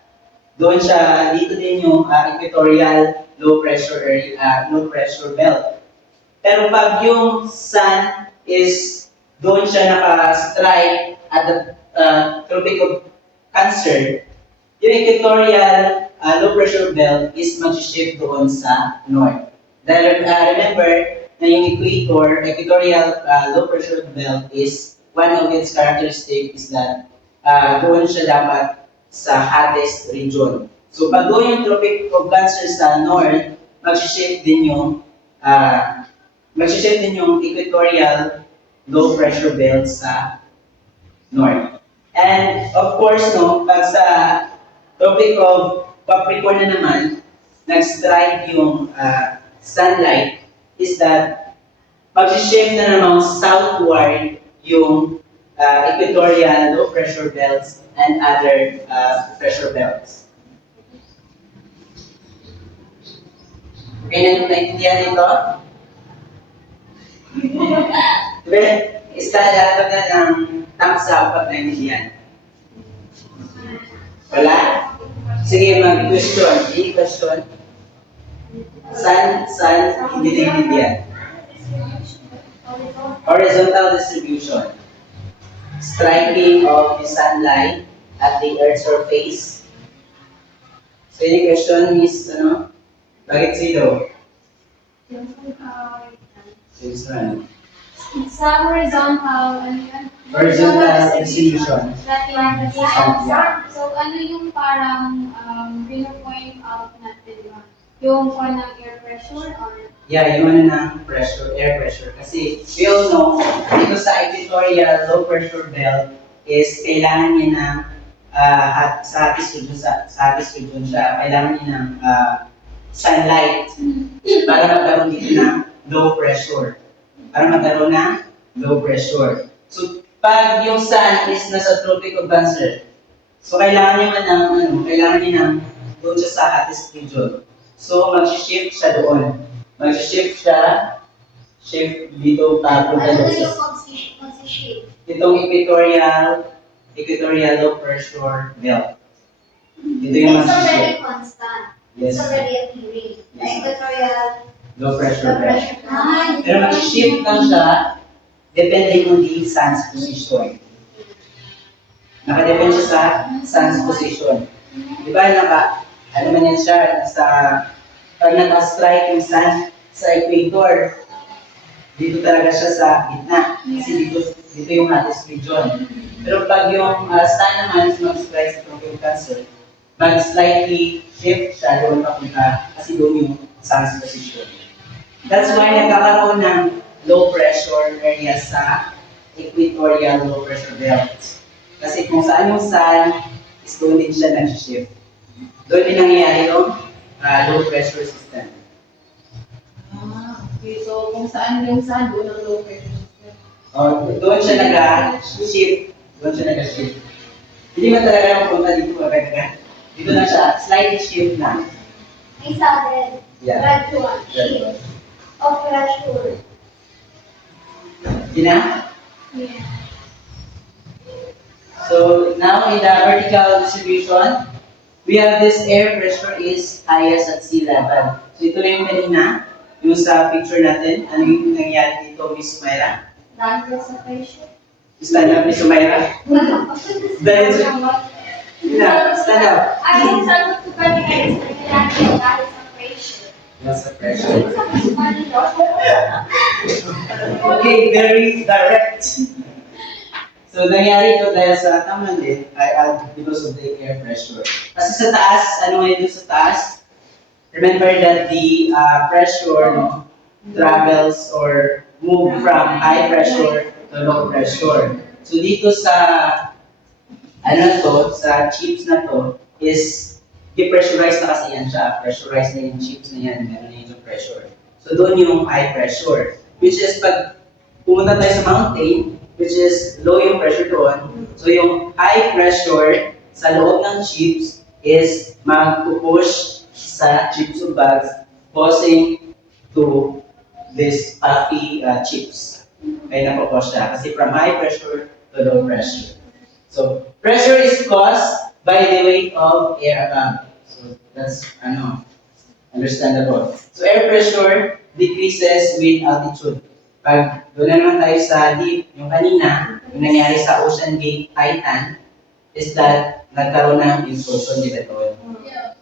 Doon siya, dito din yung equatorial low pressure area, low pressure belt. Pero pag yung sun is doon siya naka-strike at the Tropic of Cancer, yung equatorial low pressure belt is mag-shift doon sa north. Dahil remember na yung equatorial low pressure belt is one of its characteristic is that doon siya dapat sa hottest region. So pag doon yung Tropic of Cancer sa north, mag-shift din yung equatorial low pressure belt sa north. And of course, no, pag sa Tropic of Capricorn na naman, nag-strike yung sunlight, is that mag-shift na naman southward yung equatorial low pressure belts and other pressure belts. Okay, naintindihan ito? Diba? Istadado na ng thumbs up pag naintindihan. Wala? Sige, mag-question. Any question? Saan hindi naintindihan? Horizontal distribution. Striking of the sunlight at the Earth's surface. So, any question is, bakit zero? Since one. Sa horizontal, ano yan? Horizontal distribution. So, ano yung parang pino-point out natin ba? Yung for ng air pressure or? Yeah, yung ng pressure, air pressure. Kasi we all know, dito sa equatorial low pressure belt is kailangan niya ng sa hottest region siya, kailangan niya ng sunlight para magkaroon dito ng low pressure. So, pag yung sun is nasa Tropic of Cancer, so kailangan niya ng doon siya sa hottest region. So, mag-shift siya doon. Shift dito papunta doon sa itong equatorial low pressure belt. Ito yung It's already mag-shift. constant. Yes. It's already appearing. The equatorial Low pressure belt. pressure. Pero mag-shift lang siya depending on the sun's position. Nakadepende siya sa sun's position. Di ba, ano man yan siya, pag naka-strike yung sun sa equator, dito talaga siya sa gitna. Kasi dito yung hottest region. Pero pag yung sun naman is mag-strike sa Tropic of Cancer, mag-slightly shift siya doon papunta kasi doon yung sun's position. That's why nagkakaroon ng low pressure area sa equatorial low pressure belt. Kasi kung saan yung sun, is doon din siya nag-shift. Doon din nangyayari yung low pressure system. Okay, so kung saan yung saan, doon ang low pressure system. Doon siya nag-shift. Hindi man talaga mapunta dito agad-agad. Dito na siya, slight shift na. May sudden Yeah. gradual shift of pressure. Gina? Yeah. So now in the vertical distribution, we have this air pressure is highest at sea level. So ito yung kanina, yung sa picture natin, ano yung nangyari dito, Miss Mayra? Dahil sa pressure. Stand up, Miss Mayra. Dahil sa... Stand up. Ang sagot ko pa rin ay dahil sa pressure. Nasa pressure. Okay, very direct. So, nangyari ito dahil sa tama din, because of the air pressure. Kasi sa taas, ano ngayon dun sa taas? Remember that the pressure travels or move from high pressure to low pressure. So, dito sa sa chips na to, is depressurized na kasi yan siya. Pressurized na yung chips na yan, meron na yung pressure. So, doon yung high pressure. Which is, pag pumunta tayo sa mountain, which is low yung pressure doon. So yung high pressure sa loob ng chips is mag-push sa chips o bags, causing to this puffy chips. Kaya napupush siya. Kasi from high pressure to low pressure. So pressure is caused by the weight of air above. So that's understandable. So air pressure decreases with altitude. Pag doon na naman tayo sa deep, yung kanina, yung nangyari sa Ocean Gate Titan, is that nagkaroon ng intrusion ni Beton. Yeah.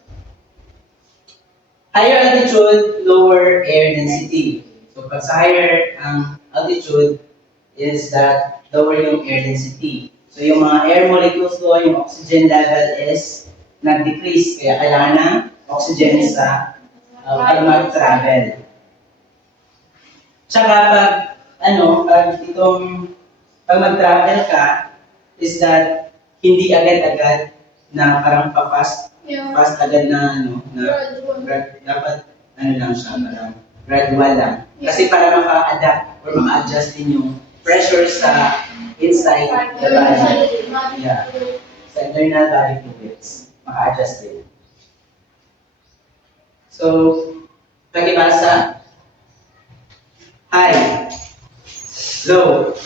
Higher altitude, lower air density. So pag sa higher ang altitude is that lower yung air density. So yung mga air molecules doon, yung oxygen level is nag-decrease. Kaya kailangan ng oxygen sa pag mag-travel. Tsaka pag mag-travel ka, is that hindi agad-agad na parang fast agad na dapat lang siya, parang gradual lang. Kasi para maka-adapt or maka-adjust din yung pressure sa inside the body. Yeah. Sa internal body fluids, maka-adjust din. So, pag-ibasa, high, low,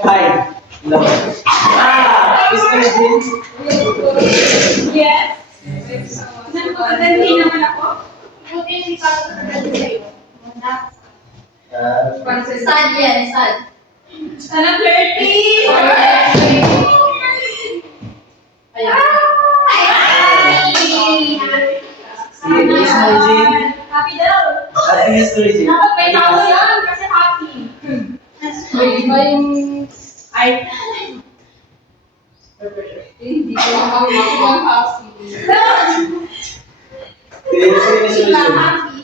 high, low. Mr. Jin? Yes. Nagpapagandi naman ako. Buti hindi pa ako nagdadali sa'yo. Sad yan, sad. Ano, 30? Ayan. Si Mr. Jin? Happy daw. Mr. Jin? Dapat may tao yan kasi happy. May iba yung... Ay. Hindi ko makakamakas ng happy. Mr. Jin? Happy.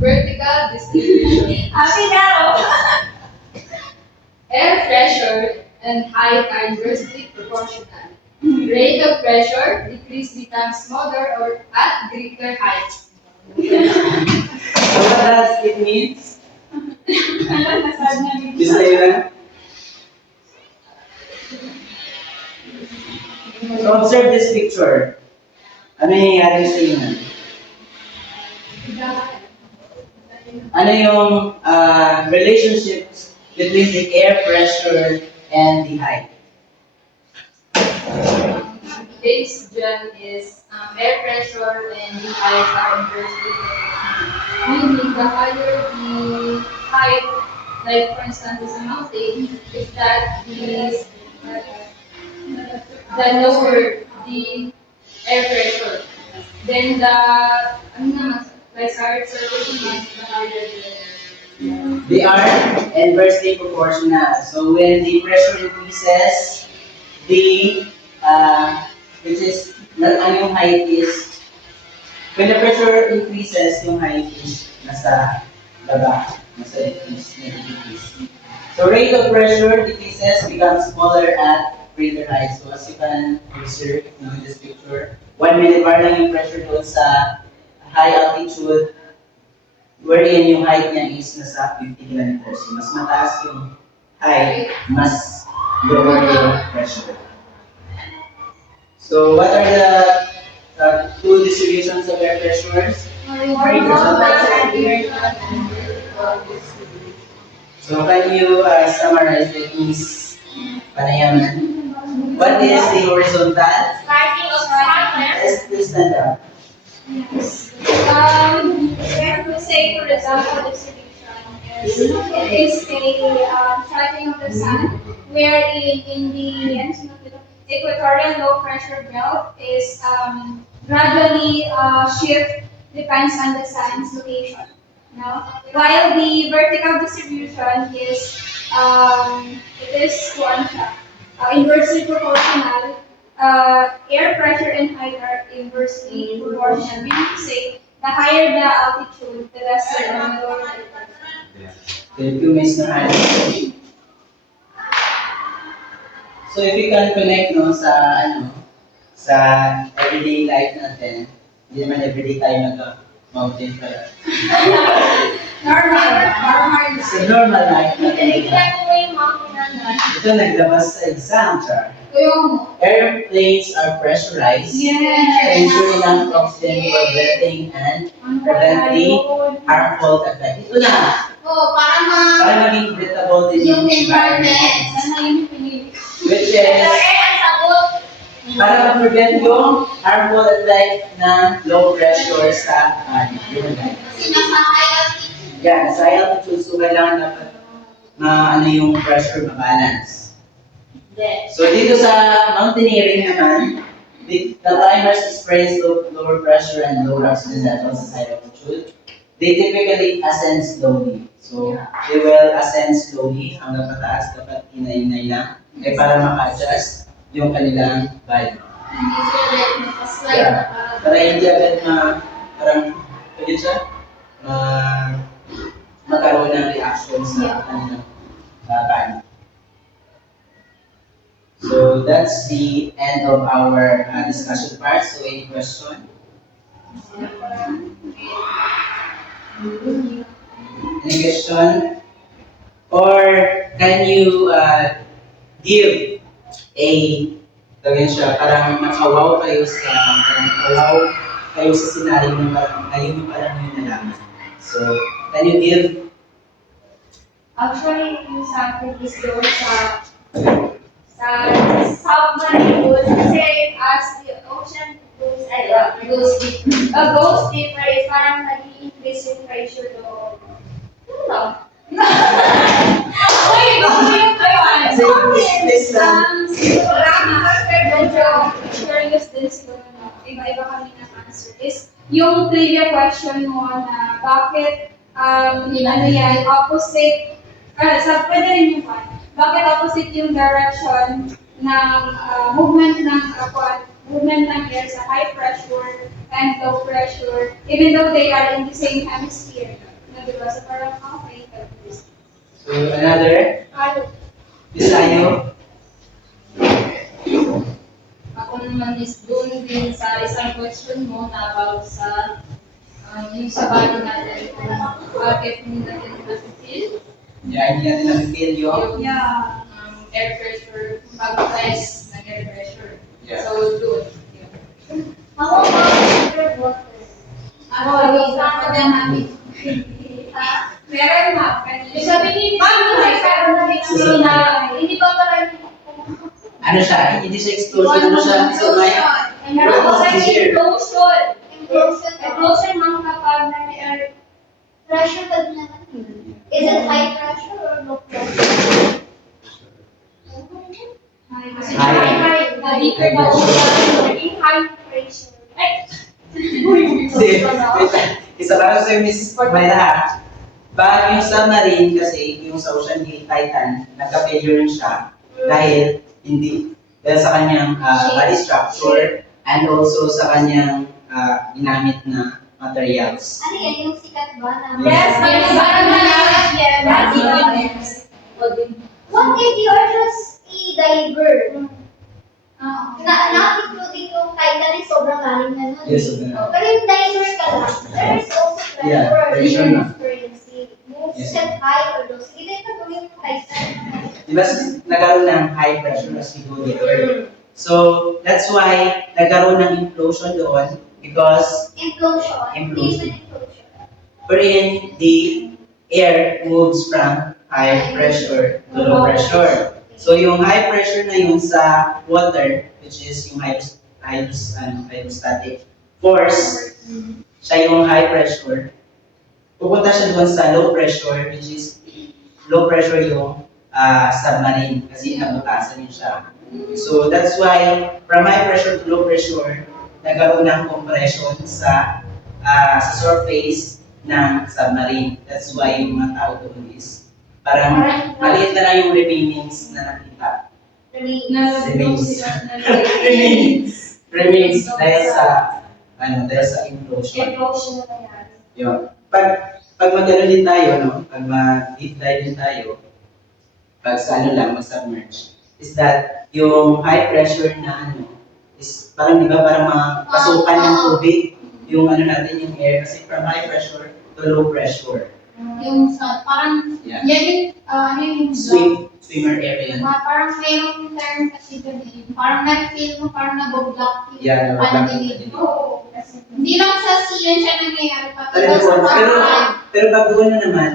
Vertical distribution. Happy daw. Air pressure and height are inversely proportional. Rate of pressure decrease becomes smaller or at greater height. So what does it means? Nasad na rin. Mr. Yun? So observe this picture. Ano yung nangyayari sa inyo? Ano yung relationships between the air pressure and the height? This dyan is air pressure and the height are inversely proportional. Meaning the higher the height, like for instance is a mountain, is that the lower the air pressure. Then the like higher surface mass, the higher the They are inversely proportional. So when the pressure increases, the which is not yung height is when the pressure increases, yung height is nasa baba, nasa decrease. So rate of pressure decreases, becomes smaller at greater height. So as you can observe in this picture, 1 millibar lang yung pressure doon sa high altitude, wherein yung height niya is nasa 50 kilometers. So mas mataas yung height, mas lower yung pressure. So what are the two distributions of air pressures? Horizontal and So can you summarize it, Miss Panayaman? What is the horizontal? Starting of sadness. Let's stand up. Yes. We have to say horizontal distribution is a striking of the sun, wherein in the equatorial low pressure belt is gradually shift depends on the sun's location. No? While the vertical distribution is inversely proportional. Air pressure and height are inversely proportional. Meaning to say, the higher the altitude, the lesser the lower the pressure. Thank you, Miss Nahal. So if you can connect sa everyday life natin, hindi naman everyday tayo nag-mountain pala. Normal. Sa normal life natin, Connect mo yung mountain na ito naglabas sa exam, char. Yung Airplanes are pressurized to Yes. ensure enough oxygen for breathing and prevent the harmful effect. Ito na, para maging breathable din yung environment. Sana yung pinili. Which is, para ma-prevent yung harmful effect ng low pressure sa body. Yun lang. Yan, sa high altitude, so kailangan dapat yung pressure ma-balance. Yes. So dito sa mountaineering naman, the climbers experience lower pressure and lower oxygen levels at high altitude. They typically ascend slowly. So they will ascend slowly hanggang pataas, dapat inay-inay lang. Eh para maka-adjust yung kanilang body. Hindi sila like nakaslide Yeah. na parang Para hindi agad parang, pwede siya, magkaroon ng reaction sa kanilang body. So that's the end of our discussion part. So any question? Any question? Or can you give a, tawagin siya, parang nakawaw kayo sa scenario na parang ngayon parang yun nalaman. So, can you give? Actually, yung sa akin is doon sa submarine goes kasi as the ocean goes, goes deeper is parang nag-i-increase yung pressure doon. Ano lang? Please lang. Medyo curious din siguro na iba-iba kami ng answer is yung trivia question mo na bakit ano yan, opposite, pwede rin yung one, bakit opposite yung direction ng movement ng movement ng air sa high pressure and low pressure, even though they are in the same hemisphere. Na diba? So parang, okay, So, another? Bisayo? ako naman is doon din sa isang question mo na about sa yung sa body natin kung bakit hindi natin na-feel Yeah, hindi natin na-feel yung... yeah. Air pressure, pag-test ng air pressure. Yeah. So, doon. How about underwater? Actually, sa namin. Meron na. Yung sabi ni meron na rin na hindi pa pala Ano siya? Hindi siya explosion. Ano siya? So, may... and meron ko sa implosion. Implosion. Implosion mga kapag na-air. Pressure pag naman yun. Is it high pressure or low pressure? Kasi High. Deeper na ocean, naging high pressure. Ay! Kasi, isa para sa Miss Mayla, pag yung submarine kasi, yung sa Ocean Gate Titan, nagka-failure rin siya dahil sa kanyang body structure and also sa kanyang ginamit na materials. Ano yan? Yung sikat ba na? Yes, What if you are just a diver? Not including yung Titan ay sobrang lalim na nun. Yes, sobrang lalim. Pero yung diver ka lang, there is also Yeah, pressure or pressure you're na. experiencing. Moves Yes. set high or low. Sige, din ka yung Titan. Diba nagkaroon ng high pressure as we go deeper. So, that's why nagkaroon ng implosion doon because Implosion. Implosion. Even implosion. wherein the air moves from high pressure to low pressure. So, yung high pressure na yun sa water, which is yung hydrostatic force, siya yung high pressure. Pupunta siya doon sa low pressure, which is low pressure yung submarine kasi nabutasan yun siya. So that's why from high pressure to low pressure, nagkaroon ng compression sa surface ng submarine. That's why yung mga tao doon is parang maliit na lang yung remainings na nakita. Remains dahil sa implosion. Implosion na nangyari. Yun. Pag mag-ano din tayo, no? Pag mag-deep dive din tayo, pag sa mag-submerge, is that yung high pressure na is parang di ba parang mga pasukan ng tubig, yung natin, yung air, kasi from high pressure to low pressure. Yung parang, Yeah. yan yung Swimmer area. parang mayroong term kasi doon eh. Parang na-feel mo, parang naboblock yung Yeah, naboblock pandinig. yung Oo. Hindi lang sa sea yan siya nangyayari, pati Pero sa doon, parang, pero pag doon na naman,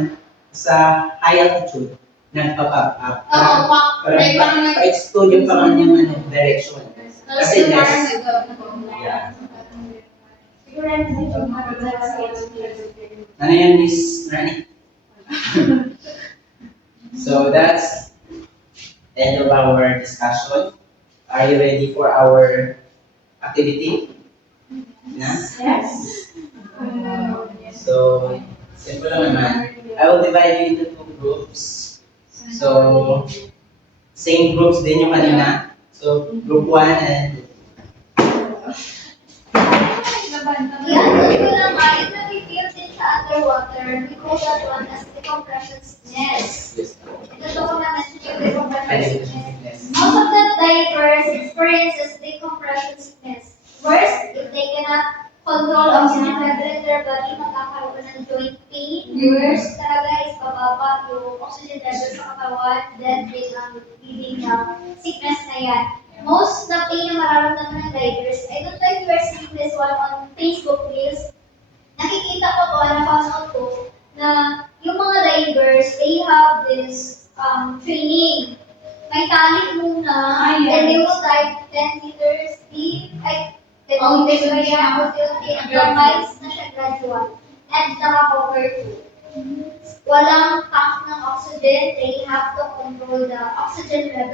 sa high altitude, nagpa-pop up. Parang pa-explode yung kanyang direction. Kasi parang less. nag-block. Yeah. Siguro yan medyo matagal sa Ano yan, Miss Rani? So end of our discussion. Are you ready for our activity? Na? Yes. So, simple lang naman. I will divide you into two groups. So, same groups din yung kanina. So, group 1 and Yan, gusto ko lang ayun na reveal din sa underwater. We call that one as decompression sickness. Ito ko na mention yung decompression sickness. Most of the divers experiences decompression sickness. First, if they cannot control oxygen level in their body, magkakaroon ng joint pain. Worst talaga is bababa yung oxygen level sa katawan, then biglang leading ng sickness na yan. Most na pain na mararamdaman ng divers, I don't know if you are seeing this one on Facebook Reels. Nakikita ko to, na-pass out ko, na yung mga divers, they have this training. May tali muna, then they will dive 10 meters deep, like 10 meters ba yan, unti-unti, hanggang miles na siya gradual. And naka-cover too. Walang tank ng oxygen, they have to control the oxygen level.